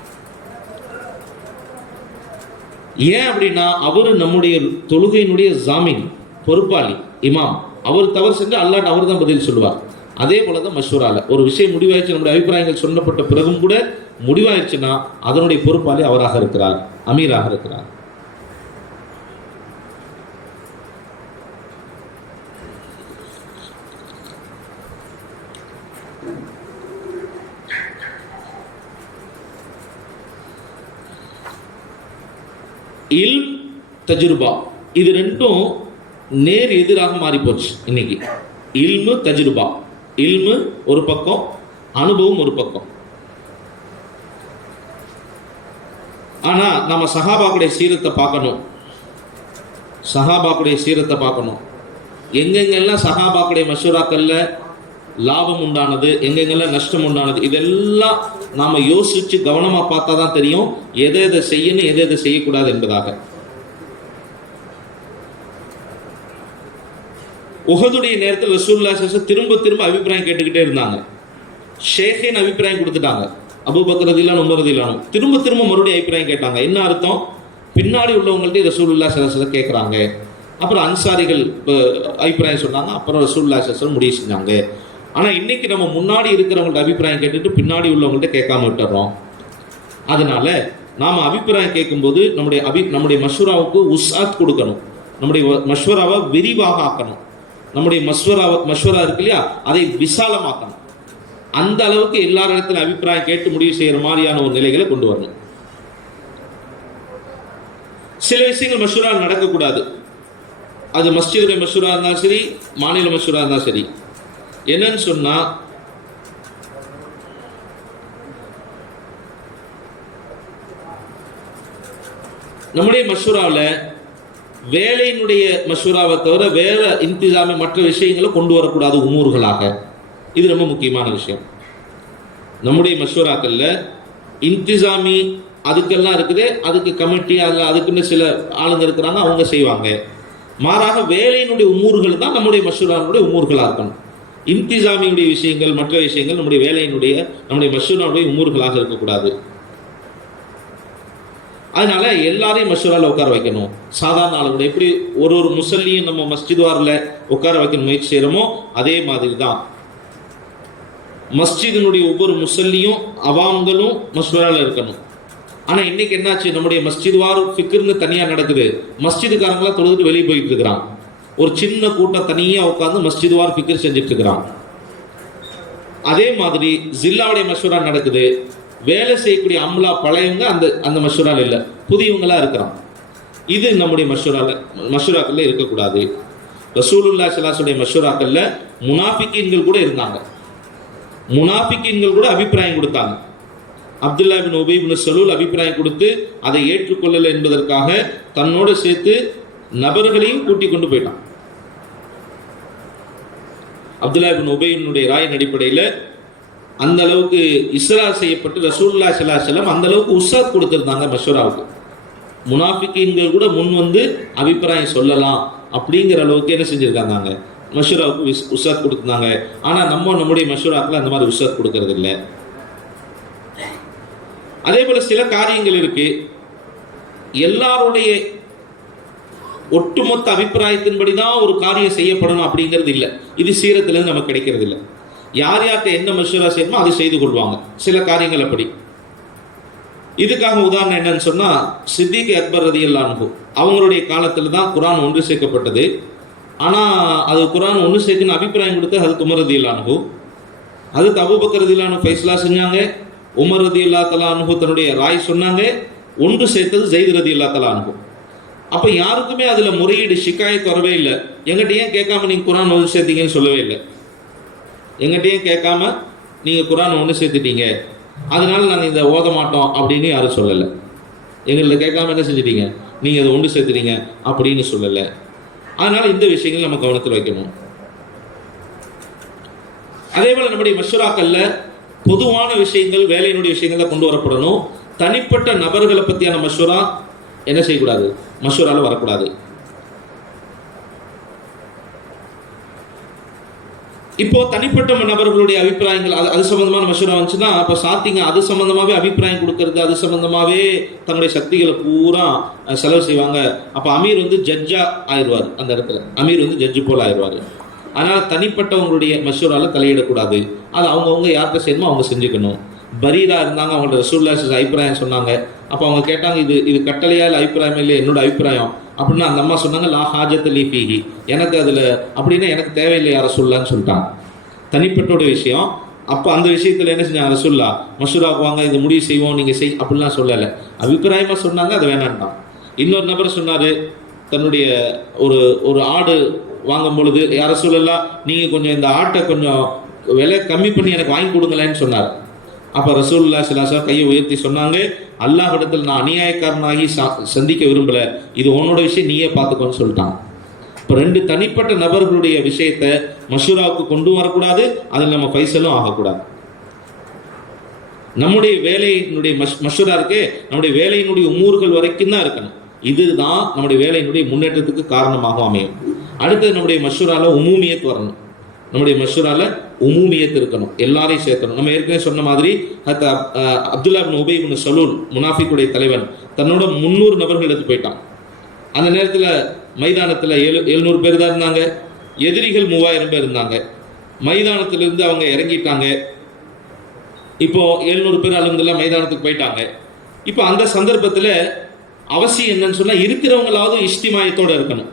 ஏன் அப்படின்னா அவரு நம்முடைய தொழுகையினுடைய ஜாமீன், பொறுப்பாளி இமாம். அவர் தவறு செஞ்சு அல்லாஹ் அவர் தான் பதில் சொல்லுவார். அதே போலதான் மஷூரால ஒரு விஷயம் முடிவாயிடுச்சு, நம்முடைய அபிப்பிராயங்கள் சொல்லப்பட்ட பிறகும் கூட முடிவாயிடுச்சுன்னா அதனுடைய பொறுப்பாளி அவராக இருக்கிறார், அமீராக இருக்கிறார். இல்ம், தஜ்ருபா, இது ரெண்டும் நேர் எதிராக மாறி போச்சு இன்னைக்கு. இல்மு, தஜ்ருபா. இல்மு ஒரு பக்கம், அனுபவம் ஒரு பக்கம். ஆனா நம்ம சஹாபாக்குடைய சீரத்தை பார்க்கணும். சஹாபாக்குடைய சீரத்தை பார்க்கணும். எங்கெங்கெல்லாம் சஹாபாக்குடைய மஷூராக்கள்ல லாபம் உண்டானது, எங்கெங்கெல்லாம் நஷ்டம் உண்டானது, இதெல்லாம் நாம யோசிச்சு கவனமா பார்த்தா தான் தெரியும் எதை எதை செய்யணும், எதை எதை செய்யக்கூடாது என்பதாக. உஹதுடைய நேரத்தில் ரசூலுல்லாஹி ஸல்லல்லாஹு அலைஹி வஸல்லம் திரும்ப திரும்ப அபிப்பிராயம் கேட்டுக்கிட்டே இருந்தாங்க. ஷேഖின் அபிப்பிராயம் கொடுத்துட்டாங்க, அபூபக்கர் ரலியல்லாஹு அன்ஹு, உமர் ரலியல்லாஹு அன்ஹு திரும்ப திரும்ப மறுபடியும் அபிப்பிராயம் கேட்டாங்க. என்ன அர்த்தம், பின்னாடி உள்ளவங்கள்ட்ட ரசூலுல்லாஹி ஸல்லல்லாஹு அலைஹி வஸல்லம் கேட்குறாங்க. அப்புறம் அன்சாரிகள் அபிப்பிராயம் சொன்னாங்க, அப்புறம் ரசூலுல்லாஹி ஸல்லல்லாஹு அலைஹி வஸல்லம் முடிவு செஞ்சாங்க. ஆனால் இன்னைக்கு நம்ம முன்னாடி இருக்கிறவங்கள்ட்ட அபிப்பிராயம் கேட்டுட்டு பின்னாடி உள்ளவங்கள்ட்ட கேட்காம விட்டுறோம். அதனால நாம் அபிப்பிராயம் கேட்கும்போது நம்முடைய மஷ்வராவுக்கு உஸ்ஆத் கொடுக்கணும், நம்முடைய மஷ்வராவை விரிவாக ஆக்கணும், நம்முடைய மஷ்வரா இருக்கு இல்லையா அதை விசாலமாக்கணும். அந்த அளவுக்கு எல்லா இடத்துல அபிப்பிராயம் கேட்டு முடிவு செய்யற மாதிரியான ஒரு நிலைகளை கொண்டு வரணும். சில விஷயங்கள் மஷ்வரா நடக்கக்கூடாது. அது மஸ்ஜிதுடைய மஷ்வரா இருந்தாலும் சரி, மாநில மஷ்வரா இருந்தாலும் சரி. என்னன்னு சொன்னா, நம்முடைய மஷ்வராவில் வேலையினுடைய மஷ்வராவை தவிர வேற இன்திசாமி மற்ற விஷயங்களை கொண்டு வரக்கூடாது உமூர்களாக. இது ரொம்ப முக்கியமான விஷயம். நம்முடைய மஷ்வராக்கள்ல இன்திசாமி அதுக்கெல்லாம் இருக்குது, அதுக்கு கமிட்டி, அதில் அதுக்குன்னு சில ஆளுங்க இருக்கிறாங்க, அவங்க செய்வாங்க. மாறாக வேலையினுடைய உமூர்கள் தான் நம்முடைய மஷூரானுடைய உமூர்களாக இருக்கணும். இன்திசாமியுடைய விஷயங்கள், மற்ற விஷயங்கள் நம்முடைய மஷூரானுடைய உமூர்களாக இருக்கக்கூடாது. அதனால எல்லாரையும் மஷூரால உட்கார வைக்கணும். சாதாரண ஆளுடைய எப்படி ஒரு முசல்லியும் நம்ம மஸ்ஜித்வாரில் உட்கார வைக்க முயற்சி செய்யறோமோ அதே மாதிரி தான் மஸ்ஜிதினுடைய ஒவ்வொரு முசல்லியும் அவாம்களும் மஷூரால இருக்கணும். ஆனா இன்னைக்கு என்னாச்சு, நம்முடைய மஸ்ஜித்வார் ஃபிக்ர்னு தனியா நடக்குது. மஸ்ஜிதுக்காரங்களாம் தொழுதுட்டு வெளியே போயிட்டு இருக்கிறான். ஒரு சின்ன கூட்டம் தனியா உட்காந்து மஸ்ஜித்வார் ஃபிக்ர் செஞ்சுட்டு இருக்கிறான். அதே மாதிரி ஜில்லாவுடைய மஷூரா நடக்குது. வேலை செய்யக்கூடிய அம்லா பழையவங்க அந்த மஷூரால் இல்லை, புதியவங்களா இருக்கிறான். இது நம்முடைய மஷூராக்கள்ல இருக்கக்கூடாது. ரசூலுல்லாஹி ஸல்லல்லாஹு அலைஹி வஸல்லம் மஷூராக்கள்ல முனாஃபிகீன்கள் கூட இருந்தாங்க. முனாஃபிகீன்கள் கூட அபிப்பிராயம் கொடுத்தாங்க. அப்துல்லா பின் உபை பின் சலூல் அபிப்பிராயம் கொடுத்து அதை ஏற்றுக்கொள்ளல என்பதற்காக தன்னோடு சேர்த்து நபர்களையும் கூட்டிக் கொண்டு போயிட்டான். அப்துல்லா பின் உபையினுடைய ராயின் அடிப்படையில் அந்த அளவுக்கு இஸ்ரா செய்யப்பட்டு ரசூலுல்லாஹி ஸல்லல்லாஹு அலைஹி வஸல்லம் அந்த அளவுக்கு உஸ்ஸாத் கொடுத்திருந்தாங்க மஷூராவுக்கு. முனாஃபிகீன்கள் கூட முன் வந்து அபிப்பிராயம் சொல்லலாம் அப்படிங்கிற அளவுக்கு என்ன செஞ்சிருக்காங்க, மஷூராவுக்கு உஸ்ஸாத் கொடுத்திருந்தாங்க. ஆனா நம்முடைய மஷூராக்கள் அந்த மாதிரி உஸ்ஸாத் கொடுக்கறது இல்லை. அதே போல சில காரியங்கள் இருக்கு, எல்லாருடைய ஒட்டுமொத்த அபிப்பிராயத்தின்படிதான் ஒரு காரியம் செய்யப்படணும் அப்படிங்கிறது இல்லை. இது சீரத்திலிருந்து நமக்கு கிடைக்கிறது இல்லை. யார் யார்கிட்ட என்ன மஷூரா செய்யணுமோ அதை செய்து கொள்வாங்க சில காரியங்கள் அப்படி. இதுக்காக உதாரணம் என்னன்னு சொன்னா, சித்திக் அக்பர் ரலியல்லாஹு அன்ஹு அவங்களுடைய காலத்துல தான் குர்ஆன் ஒன்று சேர்க்கப்பட்டது. ஆனா அது குர்ஆன் ஒன்று சேர்க்கணும் அபிப்பிராயம் கொடுத்து ஹஜ்ரத் உமர் ரலியல்லாஹு அன்ஹு, ஹஜ்ரத் அபூபக்கர் ரலியல்லாஹு அன்ஹு ஃபைஸ்லா செஞ்சாங்க. உமர் ரலியல்லாஹு தஆலா அன்ஹு தன்னுடைய ராய் சொன்னாங்க. ஒன்று சேர்த்தது ஸைத் ரலியல்லாஹு தஆலா அன்ஹு. அப்ப யாருக்குமே அதுல முறையீடு ஷிகாயத் வரவே இல்லை. எங்கிட்ட ஏன் கேட்காம நீங்க குர்ஆன் ஒன்று சேர்த்தீங்கன்னு சொல்லவே இல்லை. எங்கிட்ட ஏன் கேட்காம நீங்க குர்ஆன் ஒன்று சேர்த்துட்டீங்க, அதனால நாங்கள் இதை ஓத மாட்டோம் அப்படின்னு யாரும் சொல்லலை. எங்களை கேட்காம என்ன செஞ்சிட்டீங்க, நீங்க அதை ஒன்று சேர்த்துட்டீங்க அப்படின்னு சொல்லலை. அதனால இந்த விஷயங்கள் நம்ம கவனத்தில் வைக்கணும். அதே போல நம்முடைய மஷூராக்கள்ல பொதுவான விஷயங்கள், வேலையினுடைய விஷயங்கள் கொண்டு வரப்படணும். தனிப்பட்ட நபர்களை பத்தியான மஷூரா என்ன செய்யக்கூடாது, மஷூரால வரக்கூடாது. இப்போ தனிப்பட்ட நபர்களுடைய அபிப்பிராயங்கள் அது சம்பந்தமான மஷூரா வந்துச்சுன்னா, இப்போ சாத்திங்க அது சம்பந்தமாவே அபிப்பிராயம் கொடுக்கறது, அது சம்பந்தமாவே தன்னுடைய சக்திகளை பூரா செலவு செய்வாங்க. அப்போ அமீர் வந்து ஜட்ஜா ஆயிடுவார். அந்த இடத்துல அமீர் வந்து ஜட்ஜு போல ஆயிடுவார். அதனால தனிப்பட்டவங்களுடைய மஷூரால தலையிடக்கூடாது. அது அவங்கவுங்க யார்கிட்ட செய்யணுமோ அவங்க செஞ்சுக்கணும். பரீரா இருந்தாங்க, அவங்கள்ட்ட ரசூலுல்லாஹி ஸல்லல்லாஹு அலைஹி வஸல்லம் அபிப்பிராயம் சொன்னாங்க. அப்போ அவங்க கேட்டாங்க, இது கட்டளையா இல்லை அபிப்பிராயம் இல்லை, என்னோட அபிப்பிராயம் அப்படின்னா அந்த அம்மா சொன்னாங்க, லா ஹாஜத் லீ ஃபீஹி, எனக்கு அதில் அப்படின்னா எனக்கு தேவையில்லை யார சொல்லலான்னு சொல்லிட்டாங்க. தனிப்பட்டோட விஷயம். அப்போ அந்த விஷயத்தில் என்ன செஞ்சாங்க, ரசூலுல்லா மஷூராக்குவாங்க, இது முடிவு செய்வோம் நீங்கள் செய் அப்படிலாம் சொல்லலை, அபிப்பிராயமாக சொன்னாங்க, அதை வேணான்ட்டான். இன்னொரு நபர் சொன்னார், தன்னுடைய ஒரு ஆடு வாங்கும் பொழுது, யார சொல்லலாம் நீங்கள் கொஞ்சம் இந்த ஆட்டை கொஞ்சம் விலை கம்மி பண்ணி எனக்கு வாங்கி கொடுங்களேன்னு சொன்னார். அப்போ ரசூலுல்லாஹி ஸல்லல்லாஹு அலைஹி வஸல்லம் கையை உயர்த்தி சொன்னாங்க, அல்லாஹ்விடத்தில் நான் அநியாயக்காரனாகி சந்திக்க விரும்பல, இது உன்னோட விஷயம், நீயே பார்த்துக்கோன்னு சொல்லிட்டான். இப்போ ரெண்டு தனிப்பட்ட நபர்களுடைய விஷயத்தை மஷூராவுக்கு கொண்டு வரக்கூடாது, அதில் நம்ம ஃபைசலும் ஆகக்கூடாது. நம்முடைய வேலையினுடைய மஷூரா இருக்கு, நம்முடைய வேலையினுடைய உமூர்கள் வரைக்கும் தான் இருக்கணும். இதுதான் நம்முடைய வேலையினுடைய முன்னேற்றத்துக்கு காரணமாக அமையும். அடுத்தது நம்முடைய மஷூரால உமூமியத் வரணும். நம்முடைய மஷூரால உமூமியத் இருக்கணும், எல்லாரையும் சேர்க்கணும். நம்ம ஏற்கனவே சொன்ன மாதிரி அப்துல்லா பின் உபை பின் சலூல் முனாஃபிக்குடைய தலைவன் தன்னோட 300 நபர்கள் எடுத்து போயிட்டான். அந்த நேரத்தில் மைதானத்தில் 700 பேர் தான் இருந்தாங்க, எதிரிகள் 3000 பேர் இருந்தாங்க. மைதானத்திலிருந்து அவங்க இறங்கிட்டாங்க. இப்போ 700 பேர் அலுவலகம் மைதானத்துக்கு போயிட்டாங்க. இப்போ அந்த சந்தர்ப்பத்தில் அவசியம் என்னன்னு சொன்னால், இருக்கிறவங்களாவது இஷ்டிமாயத்தோடு இருக்கணும்.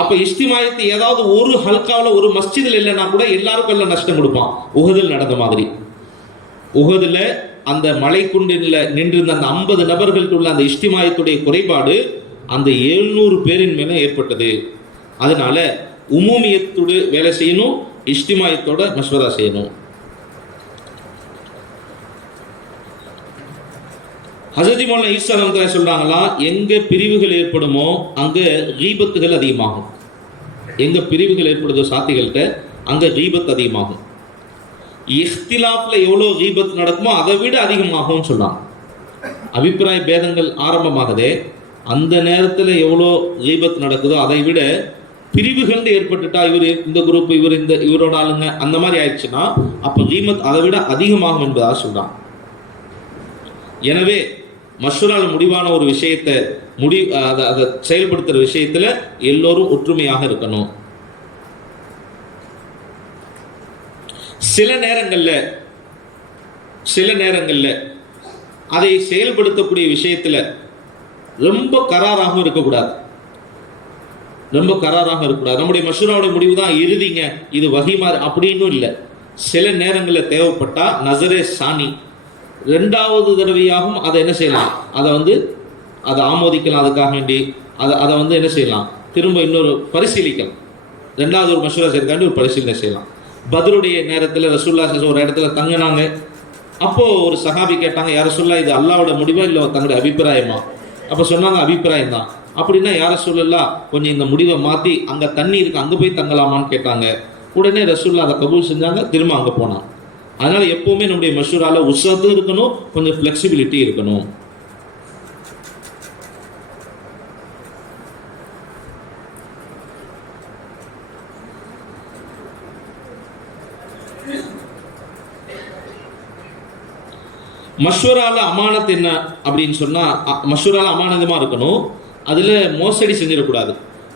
அப்போ இஷ்டிமாயத்து ஏதாவது ஒரு ஹல்காவில் ஒரு மஸ்ஜிதில் இல்லைன்னா கூட எல்லாருக்கும் எல்லாம் நஷ்டம் கொடுப்பான். உஹதில் நடந்த மாதிரி, உஹதில் அந்த மலை குண்டில் நின்றிருந்த அந்த 50 நபர்களுக்கு உள்ள அந்த இஷ்டிமாயத்துடைய குறைபாடு அந்த 700 பேரின் மேலே ஏற்பட்டது. அதனால உமூமியத்தோடு வேலை செய்யணும், இஷ்டிமாயத்தோட மஷ்வரா செய்யணும். ஹஸரத் மௌலானா ஈசா ரஹ்மத்துல்லாஹி சொல்றாங்களா, எங்க பிரிவுகள் ஏற்படுமோ அங்க கீபத்துகள் அதிகமாகும். எங்க பிரிவுகள் ஏற்படுதோ சாத்திகள்கிட்ட அங்க கீபத் அதிகமாகும். இஹ்திலாஃப்ல எவ்வளோ கீபத் நடக்குமோ அதை விட அதிகமாகும்னு சொல்றாங்க. அபிப்பிராய பேதங்கள் ஆரம்பமாகுதே, அந்த நேரத்தில் எவ்வளோ கீபத் நடக்குதோ அதை விட பிரிவுகள் ஏற்பட்டுட்டா, இவர் இந்த குரூப், இவர் இவரோட ஆளுங்க, அந்த மாதிரி ஆயிடுச்சுன்னா அப்போ கீமத் அதை விட அதிகமாகும் என்பதாக சொல்றான். எனவே மஷூரால முடிவான ஒரு விஷயத்தை அதை செயல்படுத்துற விஷயத்துல எல்லோரும் ஒற்றுமையாக இருக்கணும். சில நேரங்கள்ல அதை செயல்படுத்தக்கூடிய விஷயத்துல ரொம்ப கராராகவும் இருக்கக்கூடாது. நம்முடைய மஷூராவுடைய முடிவு தான் இறுதிங்க, இது வஹீமார் அப்படின்னு இல்லை. சில நேரங்களில் தேவைப்பட்டா நசரே சாணி 2வது தடவையாகவும் அதை என்ன செய்யலாம், அதை ஆமோதிக்கலாம். அதுக்காக வேண்டி அதை என்ன செய்யலாம், திரும்ப இன்னொரு பரிசீலிக்கலாம். 2வது ஒரு மஷூரா செய்யறதுக்காண்டி ஒரு பரிசீலனை செய்யலாம். பத்ருடைய நேரத்தில் ரசூலுல்லாஹ் ஒரு இடத்துல தங்கினாங்க. அப்போ ஒரு சஹாபி கேட்டாங்க, யார் ரசூலுல்லாஹ், இது அல்லாஹ்வோட முடிவா இல்லை தங்களுடைய அபிப்பிராயமா? அப்போ சொன்னாங்க, அபிப்பிராயம் தான். அப்படின்னா யார் ரசூலுல்லாஹ் கொஞ்சம் இந்த முடிவை மாற்றி அங்கே தண்ணி இருக்கு, அங்கே போய் தங்கலாமான்னு கேட்டாங்க. உடனே ரசூலுல்லாஹ் அதை கபூல் செஞ்சாங்க, திரும்ப அங்கே போனாங்க. அதனால எப்பவுமே நம்முடைய மஷூரால உஸ்ஸத்து இருக்கணும், கொஞ்சம் ஃப்ளெக்சிபிலிட்டி இருக்கணும். மஷூரால அமானத் என்ன அப்படின்னு சொன்னா, மஷூரால அமானதமா இருக்கணும். அதுல மோசடி செஞ்சிடக்கூடாது.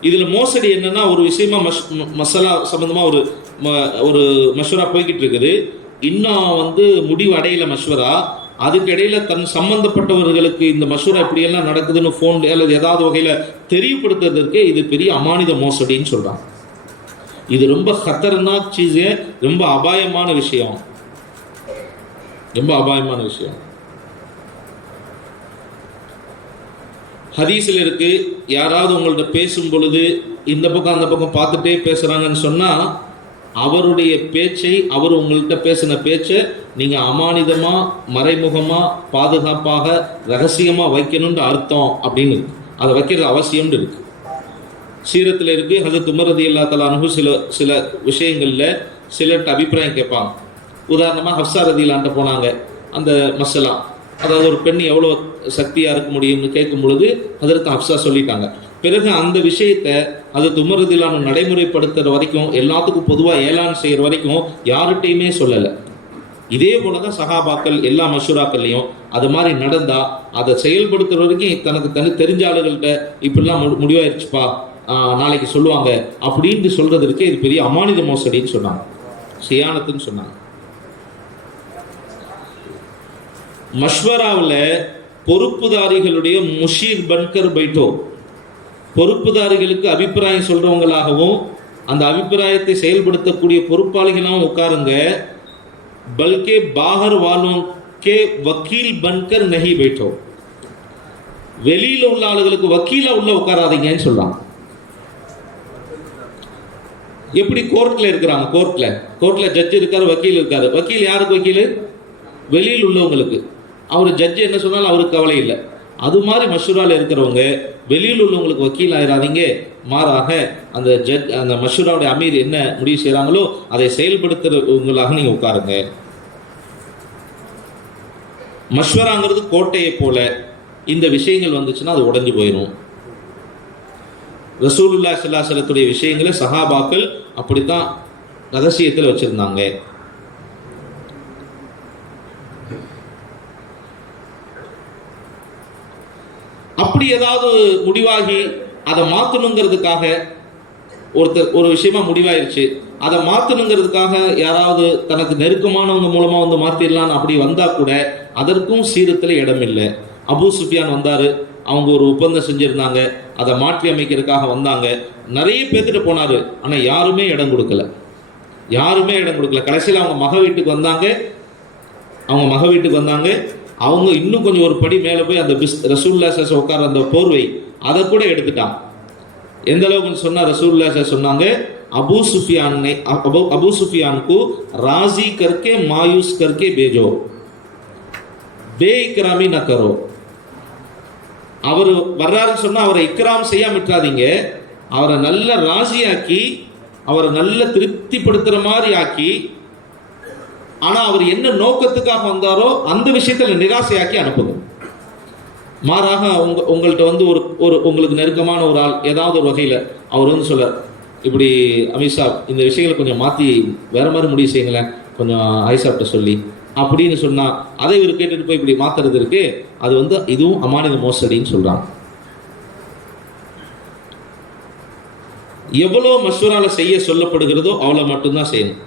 இதுல மோசடி என்னன்னா, ஒரு விஷயமா மசாலா சம்பந்தமா ஒரு மஷூரா போய்கிட்டு இருக்குது, இன்னும் முடிவு அடையில மஷூரா. அதுக்கு இடையில தன் சம்பந்தப்பட்டவர்களுக்கு இந்த மஷூரா இப்படியெல்லாம் நடக்குதுன்னு ஃபோன் அல்லது ஏதாவது வகையில தெரியப்படுத்துறதுக்கு இது பெரிய அமானித மோசடின்னு சொல்றாங்க. இது ரொம்ப ஹத்தர்னாக் சீஸ், ரொம்ப அபாயமான விஷயம். ஹதீஸில் இருக்கு, யாராவது உங்கள்ட்ட பேசும் பொழுது இந்த பக்கம் அந்த பக்கம் பார்த்துட்டே பேசுறாங்கன்னு சொன்னா, அவருடைய பேச்சை, அவர் உங்கள்கிட்ட பேசின பேச்சை நீங்க அமானிதமா, மறைமுகமா, பாதுகாப்பாக, ரகசியமா வைக்கணும்னு அர்த்தம் அப்படின்னு அதை வைக்கிறது அவசியம்னு இருக்கு. சீரத்தில் இருக்கு, ஹஜ்ரத் உமர் ரலியல்லாஹு தஆலா அன்ஹு சில விஷயங்கள்ல சிலர்கிட்ட அபிப்பிராயம் கேட்பாங்க. உதாரணமாக ஹப்ஸா ரலியல்லாஹு போனாங்க, அந்த மசலா, அதாவது ஒரு பெண் எவ்வளோ சக்தியாக இருக்க முடியும்னு கேட்கும் பொழுது ஹஜ்ரத் ஹப்ஸா சொல்லிட்டாங்க. பிறகு அந்த விஷயத்தை ஹஜ்ரத் உமர் ரலியல்லாஹு நடைமுறைப்படுத்துகிற வரைக்கும், எல்லாத்துக்கும் பொதுவாக ஏலான் செய்கிற வரைக்கும் யார்கிட்டையுமே சொல்லலை. இதே போல தான் சஹாபாக்கள் எல்லா மஷூராக்கள்லையும் அது மாதிரி நடந்தால் அதை செயல்படுத்துகிற வரைக்கும் தனக்கு தெரிஞ்ச ஆளுகள்கிட்ட இப்படிலாம் முடிவாயிருச்சுப்பா, நாளைக்கு சொல்லுவாங்க அப்படின்ட்டு சொல்றதற்கு இது பெரிய அமானித மோசடின்னு சொன்னாங்க, சியானத்துன்னு சொன்னாங்க. மஷ்வராவில் பொறுப்புதாரிகளுடைய முஷீர் பன்கர் பைட்டோ, பொறுப்புதாரிகளுக்கு அபிப்பிராயம் சொல்றவங்களாகவும் அந்த அபிப்பிராயத்தை செயல்படுத்தக்கூடிய பொறுப்பாளிகளாகவும் உட்காருங்க. பல்கே பாஹர் வாலோं के वकील बनकर नहीं बैठो, வெளியில உள்ள ஆளுகளுக்கு வக்கீலா உள்ள உட்காராதீங்கன்னு சொல்றாங்க. எப்படி கோர்ட்ல இருக்கிறாங்க, கோர்ட்ல ஜட்ஜ் இருக்காரு, வக்கீல் இருக்காரு. வக்கீல் யாருக்கு வக்கீல்? வெளியில் உள்ளவங்களுக்கு. அவர் ஜட்ஜ் என்ன சொன்னாலும் அவருக்கு கவலை இல்லை. அது மாதிரி மஷூரால இருக்கிறவங்க வெளியில் உள்ளவங்களுக்கு வக்கீல் ஆயிராதீங்க. மாறாக அந்த மஷூராவுடைய அமீர் என்ன முடிவு செய்யறாங்களோ அதை செயல்படுத்துறவங்களாக நீங்க உட்காருங்க. மஷ்வராங்கிறது கோட்டையை போல, இந்த விஷயங்கள் வந்துச்சுன்னா அது உடைஞ்சு போயிடும். ரசூலுல்லாஹி ஸல்லல்லாஹு அலைஹி வஸல்லம் விஷயங்களை சஹாபாக்கள் அப்படித்தான் ரகசியத்தில் வச்சிருந்தாங்க. அப்படி ஏதாவது முடிவாகி அதை மாற்றணுங்கிறதுக்காக ஒரு விஷயமா முடிவாயிருச்சு, அதை மாற்றணுங்கிறதுக்காக யாராவது தனக்கு நெருக்கமானவங்க மூலமா மாற்றிடலான்னு அப்படி வந்தா கூட அதற்கும் சீரத்தில் இடம் இல்லை. அபூ சுஃபியான் வந்தாரு, அவங்க ஒரு ஒப்பந்தம் செஞ்சிருந்தாங்க, அதை மாற்றி அமைக்கிறதுக்காக வந்தாங்க, நிறைய பேர்த்துட்டு போனாரு, ஆனா யாருமே இடம் கொடுக்கல. கடைசியில் அவங்க மக வீட்டுக்கு வந்தாங்க. அவங்க இன்னும் கொஞ்சம் ஒரு படி மேலே போய் அந்த ரசூலுல்லாஹி ஸல்லல்லாஹு அலைஹி உட்கார அந்த போர்வை அதை கூட எடுத்துட்டான். எந்த அளவுக்கு சொன்னா, ரசூலுல்லாஹி ஸல்லல்லாஹு அலைஹி சொன்னாங்க, अबू सुफियान को राजी करके मायूस करके भेजो, बे इकरामी न करो. அவர் வர்றாருன்னு சொன்னா அவரை இக்ராம் செய்யாம விட்டுறாதீங்க, அவரை நல்ல ராசியாக்கி, அவரை நல்ல திருப்திப்படுத்துற மாதிரி ஆக்கி, ஆனா அவர் என்ன நோக்கத்துக்காக வந்தாரோ அந்த விஷயத்துல நிராசையாக்கி அனுப்புங்க. மாறாக உங்கள்கிட்ட வந்து ஒரு ஒரு உங்களுக்கு நெருக்கமான ஒரு ஆள் ஏதாவது ஒரு வகையில் அவர் வந்து சொல்ல, இப்படி அமித்ஷா இந்த விஷயங்களை கொஞ்சம் மாற்றி வேற மாதிரி முடிவு செய்யுங்களேன் கொஞ்சம் ஐசாப்ட்ட சொல்லி அப்படின்னு சொன்னால், அதை இவர் கேட்டுட்டு போய் இப்படி மாற்றுறது இருக்கு, அது வந்து இதுவும் அமானித மோசடின்னு சொல்கிறாங்க. எவ்வளோ மஷ்வரால செய்ய சொல்லப்படுகிறதோ அவ்வளோ மட்டும்தான் செய்யணும்.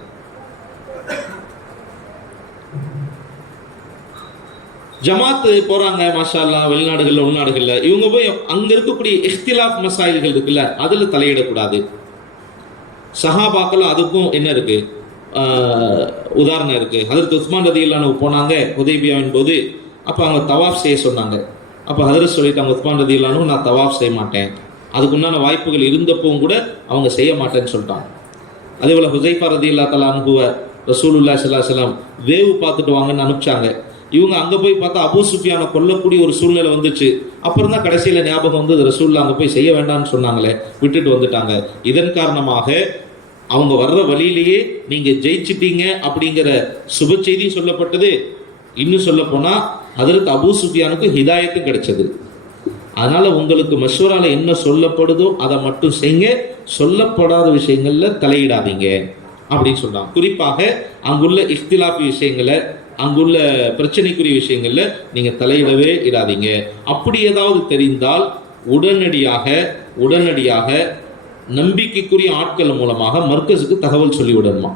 ஜமாத்து போறாங்க மாஷா அல்லாஹ், வெளிநாடுகள்ல உள்நாடுகள்ல, இவங்க போய் அங்க இருக்கக்கூடிய இஹ்திலாஃப் மசாயில்கள் இருக்குல்ல, அதுல தலையிடக்கூடாது. சஹாபாக்கள் அதுக்கும் என்ன இருக்கு, உதாரணம் இருக்கு. ஹதரத் உஸ்மான் ரலியல்லாஹு அன்ஹு போனாங்க ஹுதைபியாவின் போது, அப்போ அவங்க தவாஃப் செய்ய சொன்னாங்க. அப்போ ஹதரத் சொல்லிட்டாங்க உஸ்மான் ரலியல்லாஹு அன்ஹு, நான் தவாஃப் செய்ய மாட்டேன், அதுக்குண்டான வாய்ப்புகள் இருந்தப்பவும் கூட அவங்க செய்ய மாட்டேன்னு சொல்லிட்டாங்க. அதே போல ஹுதைஃபா ரலியல்லாஹு தஆலா அன்ஹுவை ரசூலுல்லாஹி ஸல்லல்லாஹு அலைஹி வஸல்லம் வேவு பார்த்துட்டு வாங்கன்னு அனுப்பிச்சாங்க. இவங்க அங்கே போய் பார்த்தா அபூ சுஃபியானை கொல்லக்கூடிய ஒரு சூழ்நிலை வந்துச்சு. அப்புறம் தான் கடைசியில் ஞாபகம் வந்து ரசூலுல்லாஹ் அங்கே போய் செய்ய வேண்டாம்னு சொன்னாங்களே, விட்டுட்டு வந்துட்டாங்க. இதன் காரணமாக அவங்க வர்ற வழியிலேயே நீங்கள் ஜெயிச்சிட்டீங்க அப்படிங்கிற சுப செய்தி சொல்லப்பட்டது. இன்னும் சொல்ல போனால் ஹதரத் அபூ சுஃபியானுக்கு ஹிதாயத்தும் கிடைச்சது. அதனால உங்களுக்கு மஷ்வரால என்ன சொல்லப்படுதோ அதை மட்டும் செய்யுங்க, சொல்லப்படாத விஷயங்கள்ல தலையிடாதீங்க அப்படின்னு சொல்றாங்க. குறிப்பாக அங்குள்ள இஃப்திலாஃபி விஷயங்களை, அங்குள்ள பிரச்சனைக்குரிய விஷயங்கள்ல நீங்க தலையிடவே இராதீங்க. அப்படி ஏதாவது தெரிந்தால் உடனடியாக நம்பிக்கைக்குரிய ஆட்கள் மூலமாக மர்கஸுக்கு தகவல் சொல்லிவிடணுமா.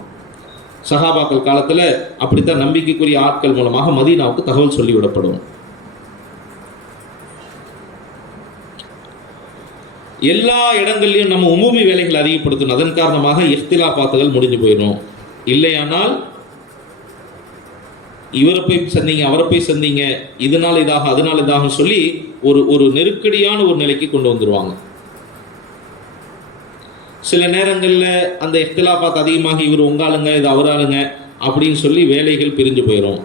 சஹாபாக்கள் காலத்துல அப்படித்தான் நம்பிக்கைக்குரிய ஆட்கள் மூலமாக மதீனாவுக்கு தகவல் சொல்லிவிடப்படும். எல்லா இடங்கள்லையும் நம்ம உமூமி வேலைகளை அதிகப்படுத்தணும். அதன் காரணமாக இஃப்திலாஃபாத்துகள் முடிஞ்சு போயிடும். இல்லையானால் இவரை போய் சந்திங்க, அவரை போய் சந்திங்க, இதனால் இதாக அதனால் இதாக சொல்லி ஒரு நெருக்கடியான ஒரு நிலைக்கு கொண்டு வந்துடுவாங்க. சில நேரங்களில் அந்த இஃப்திலாஃபாத் அதிகமாக இவர் உங்காளுங்க இது அவராளுங்க அப்படின்னு சொல்லி வேலைகள் பிரிஞ்சு போயிடும்.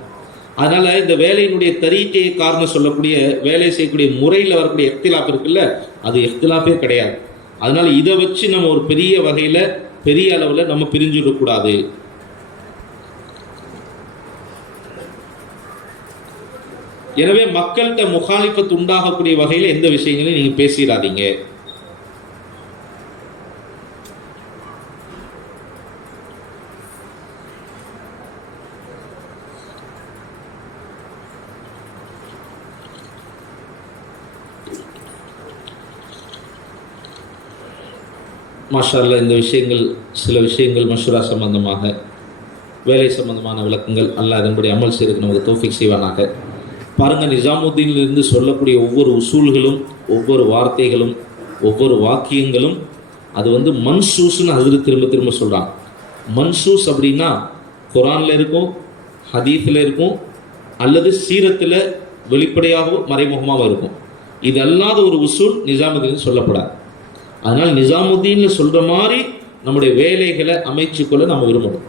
அதனால இந்த வேலையினுடைய தரீக்கையை காரணம் சொல்லக்கூடிய வேலை செய்யக்கூடிய முறையில் வரக்கூடிய இஃப்திலாஃப் இருக்குல்ல, அது இஃப்திலாஃபே கிடையாது. அதனால இதை வச்சு நம்ம ஒரு பெரிய வகையில் பெரிய அளவில் நம்ம பிரிஞ்சுடக்கூடாது. எனவே மக்கள்கிட்ட முகாலிஃபத் உண்டாகக்கூடிய வகையில் எந்த விஷயங்களையும் நீங்க பேசிடாதீங்க. மாஷா அல்லாஹ், இந்த விஷயங்கள் சில விஷயங்கள் மஷ்வரா சம்பந்தமாக, வேலை சம்பந்தமான விளக்கங்கள், அல்லாஹ் அதன்படி அமல் செய்யறதுக்கு நமக்கு தௌஃபீக் செய்வானாக. பாருங்கள், நிஜாமுத்தீனிலிருந்து சொல்லக்கூடிய ஒவ்வொரு உசூல்களும், ஒவ்வொரு வார்த்தைகளும், ஒவ்வொரு வாக்கியங்களும் அது வந்து மன்சூஸ்ன்னு ஹஜ்ரத் திரும்ப திரும்ப சொல்கிறாங்க. மன்சூஸ் அப்படின்னா குரானில் இருக்கும், ஹதீஸில் இருக்கும், அல்லது சீரத்தில் வெளிப்படையாகவும் மறைமுகமாகவும் இருக்கும். இது அல்லாத ஒரு உசூல் நிஜாமுத்தீன் சொல்லப்படாது. அதனால் நிஜாமுத்தீனில் சொல்கிற மாதிரி நம்முடைய வேலைகளை அமைச்சுக்கொள்ள நம்ம விரும்பணும்,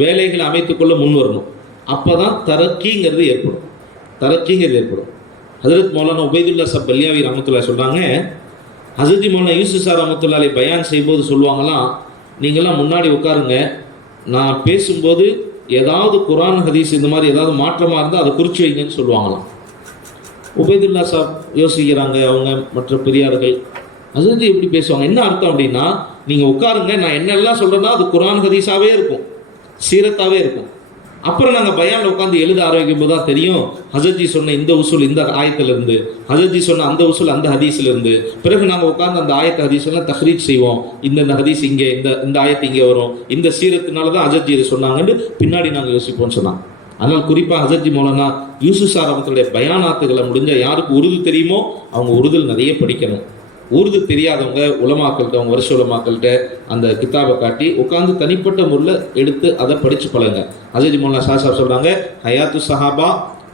வேலைகளை அமைத்துக்கொள்ள முன் வரணும். அப்போ தான் தரக்கிங்கிறது ஏற்படும். ஹஜரத் மௌலானா உபைதுல்லா சப் பல்யாவி ரஹ்மத்துல்லாஹி சொல்கிறாங்க, ஹஜரத் மௌலானா யூசுப் சார் ரஹ்மத்துல்லாஹி பயான் செய்யும்போது சொல்லுவாங்களாம், நீங்கள்லாம் முன்னாடி உட்காருங்க, நான் பேசும்போது ஏதாவது குரான் ஹதீஸ் இந்த மாதிரி ஏதாவது மாற்றமாக இருந்தால் அதை குறித்து வைங்கன்னு சொல்லுவாங்களாம். உபைதுல்லா சாப் யோசிக்கிறாங்க, அவங்க மற்ற பெரியார்கள், ஹஜரத் எப்படி பேசுவாங்க, என்ன அர்த்தம் அப்படின்னா, நீங்கள் உட்காருங்க, நான் என்னெல்லாம் சொல்கிறேன்னா அது குரான் ஹதீஸாகவே இருக்கும், சீரத்தாகவே இருக்கும். அப்புறம் நாங்கள் பயானில் உட்காந்து எழுத ஆரம்பிக்கும் போது தான் தெரியும், ஹஜரத்ஜி சொன்ன இந்த உசூல் இந்த ஆயத்திலிருந்து, ஹஜரத்ஜி சொன்ன அந்த உசூல் அந்த ஹதீஸ்லேருந்து. பிறகு நாங்கள் உட்காந்து அந்த ஆயத்த ஹதீஸ்லாம் தஹ்ரீஜ் செய்வோம், இந்த ஹதீஸ் இங்கே, இந்த ஆயத்து இங்கே வரும், இந்த சீரத்தினால தான் ஹஜரத்ஜி இதை சொன்னாங்கன்னு பின்னாடி நாங்கள் யோசிப்போம்னு சொன்னாங்க. அதனால் குறிப்பாக ஹஜரத்ஜி மௌலானா யூசுப் சார் அவங்களுடைய பயானாத்துகளை முடிஞ்சால் யாருக்கு உருது தெரியுமோ அவங்க உருதில் நிறைய படிக்கணும். உருது தெரியாதவங்க உலமாக்கள்கிட்ட, அவங்க வருஷ உலமாக்கள்கிட்ட அந்த கித்தாபை காட்டி உட்காந்து தனிப்பட்ட முறையில் எடுத்து அதை படித்து பழங்க. ஹஜரத் மௌலானா சாஹிப் சொல்கிறாங்க, ஹயாத்து சஹாபா,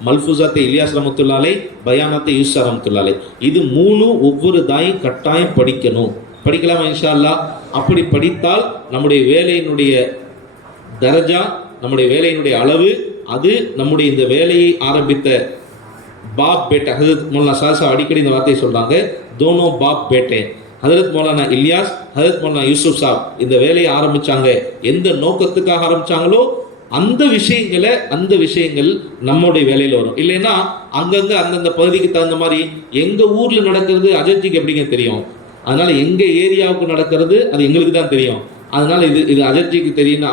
மல்ஃபூசாத்தை இலியாஸ் ரஹ்மத்துல்லாஹி, பயானாத்தை யூசுப் ரஹ்மத்துல்லாஹி, இது 3 ஒவ்வொரு தாயும் கட்டாயம் படிக்கணும். படிக்கலாமா இன்ஷா அல்லாஹ்? அப்படி படித்தால் நம்முடைய வேலையினுடைய தரஜா, நம்முடைய வேலையினுடைய அளவு, அது நம்முடைய இந்த வேலையை ஆரம்பித்த பாப் பேட்டை, ஹஜரத் மௌலானா சாஹிப் அடிக்கடி இந்த வார்த்தையை சொல்கிறாங்க, தோனோ பாப் பேட்டே. ஹஜரத் மௌலானா இலியாஸ், ஹஜரத் மௌலானா யூசுப் சாப் இந்த வேலையை ஆரம்பித்தாங்க, எந்த நோக்கத்துக்காக ஆரம்பித்தாங்களோ அந்த விஷயங்கள் நம்முடைய வேலையில வரும். இல்லைன்னா அங்கங்க அந்தந்த பகுதிக்கு தகுந்த மாதிரி எங்க ஊர்ல நடக்கிறது அஜர்ஜிக்கு எப்படிங்க தெரியும்? அதனால எங்க ஏரியாவுக்கு நடக்கிறது அது எங்களுக்கு தான் தெரியும். அதனால இது அஜர்ஜிக்கு தெரியும்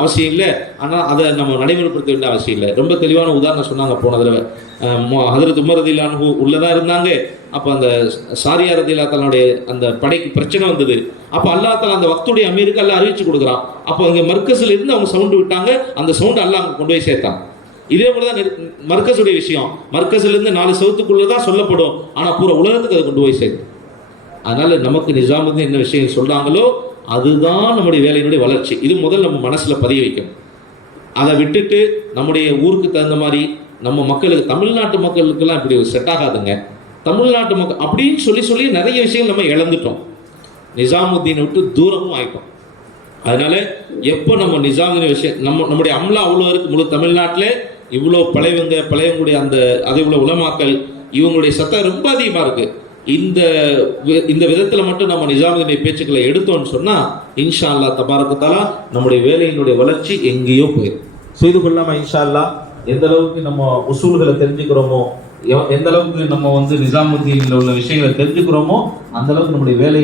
அவசியம் இல்லை. ஆனால் அதை நம்ம நடைமுறைப்படுத்த வேண்டிய அவசியம் இல்லை. ரொம்ப தெளிவான உதாரணம் சொன்னாங்க போன தடவை. ஹதரத் உமர் ரலியல்லாஹு உள்ளதான் இருந்தாங்க. அப்போ அந்த சாரியா ரலியல்லாஹு தன்னுடைய அந்த படைக்கு பிரச்சனை வந்தது. அப்போ அல்லாஹ் தஆலா அந்த வக்துடைய அமீருக்கு அல்லாஹ் அறிவிச்சு கொடுக்குறான். அப்போ இங்கே மர்கஸில் இருந்து அவங்க சவுண்டு விட்டாங்க. அந்த சவுண்டு அல்லாஹ் அங்கே கொண்டு போய் சேர்த்தான். இதே போல தான் மர்கஸுடைய விஷயம். மர்கஸில் இருந்து 4 சவுத்துக்குள்ளே தான் சொல்லப்படும். ஆனால் பூரா உலகத்துக்கு அதை கொண்டு போய் சேர்க்கும். அதனால நமக்கு நிஜாமுதீன் என்ன விஷயம் சொல்றாங்களோ அதுதான் நம்முடைய வேலையினுடைய வளர்ச்சி. இது முதல் நம்ம மனசுல பதிய வைக்கணும். அதை விட்டுட்டு நம்முடைய ஊருக்கு தகுந்த மாதிரி நம்ம மக்களுக்கு, தமிழ்நாட்டு மக்களுக்கெல்லாம் இப்படி செட் ஆகாதுங்க. தமிழ்நாட்டு மக்கள் அப்படின்னு சொல்லி நிறைய விஷயங்கள் நம்ம இழந்துட்டோம். நிஜாமுதீனை விட்டு தூரமும் ஆயிட்டோம். அதனால எப்போ நம்ம நிஜாமுதீன் விஷயம் நம்முடைய அம்லா அவ்வளோ இருக்கு. முழு தமிழ்நாட்டில் இவ்வளோ பழையவங்களுடைய அதை இவ்வளோ உலமாக்கல் இவங்களுடைய சத்தம் ரொம்ப அதிகமாக இருக்கு. இந்த விதத்தில் மட்டும் நம்ம நிஜாமுதீனுடைய பேச்சுக்களை எடுத்தோம்னு சொன்னால் இன்ஷா அல்லாஹ் தபாரக தஆலா நம்முடைய வேலையினுடைய வளர்ச்சி எங்கேயோ போயிடும். செய்து கொள்ளாமல் இன்ஷா அல்லாஹ் எந்த அளவுக்கு நம்ம உசூல்களை தெரிஞ்சுக்கிறோமோ, எந்த அளவுக்கு நம்ம நிஜாமுதீனில் உள்ள விஷயங்களை தெரிஞ்சுக்கிறோமோ அந்த அளவுக்கு நம்முடைய வேலை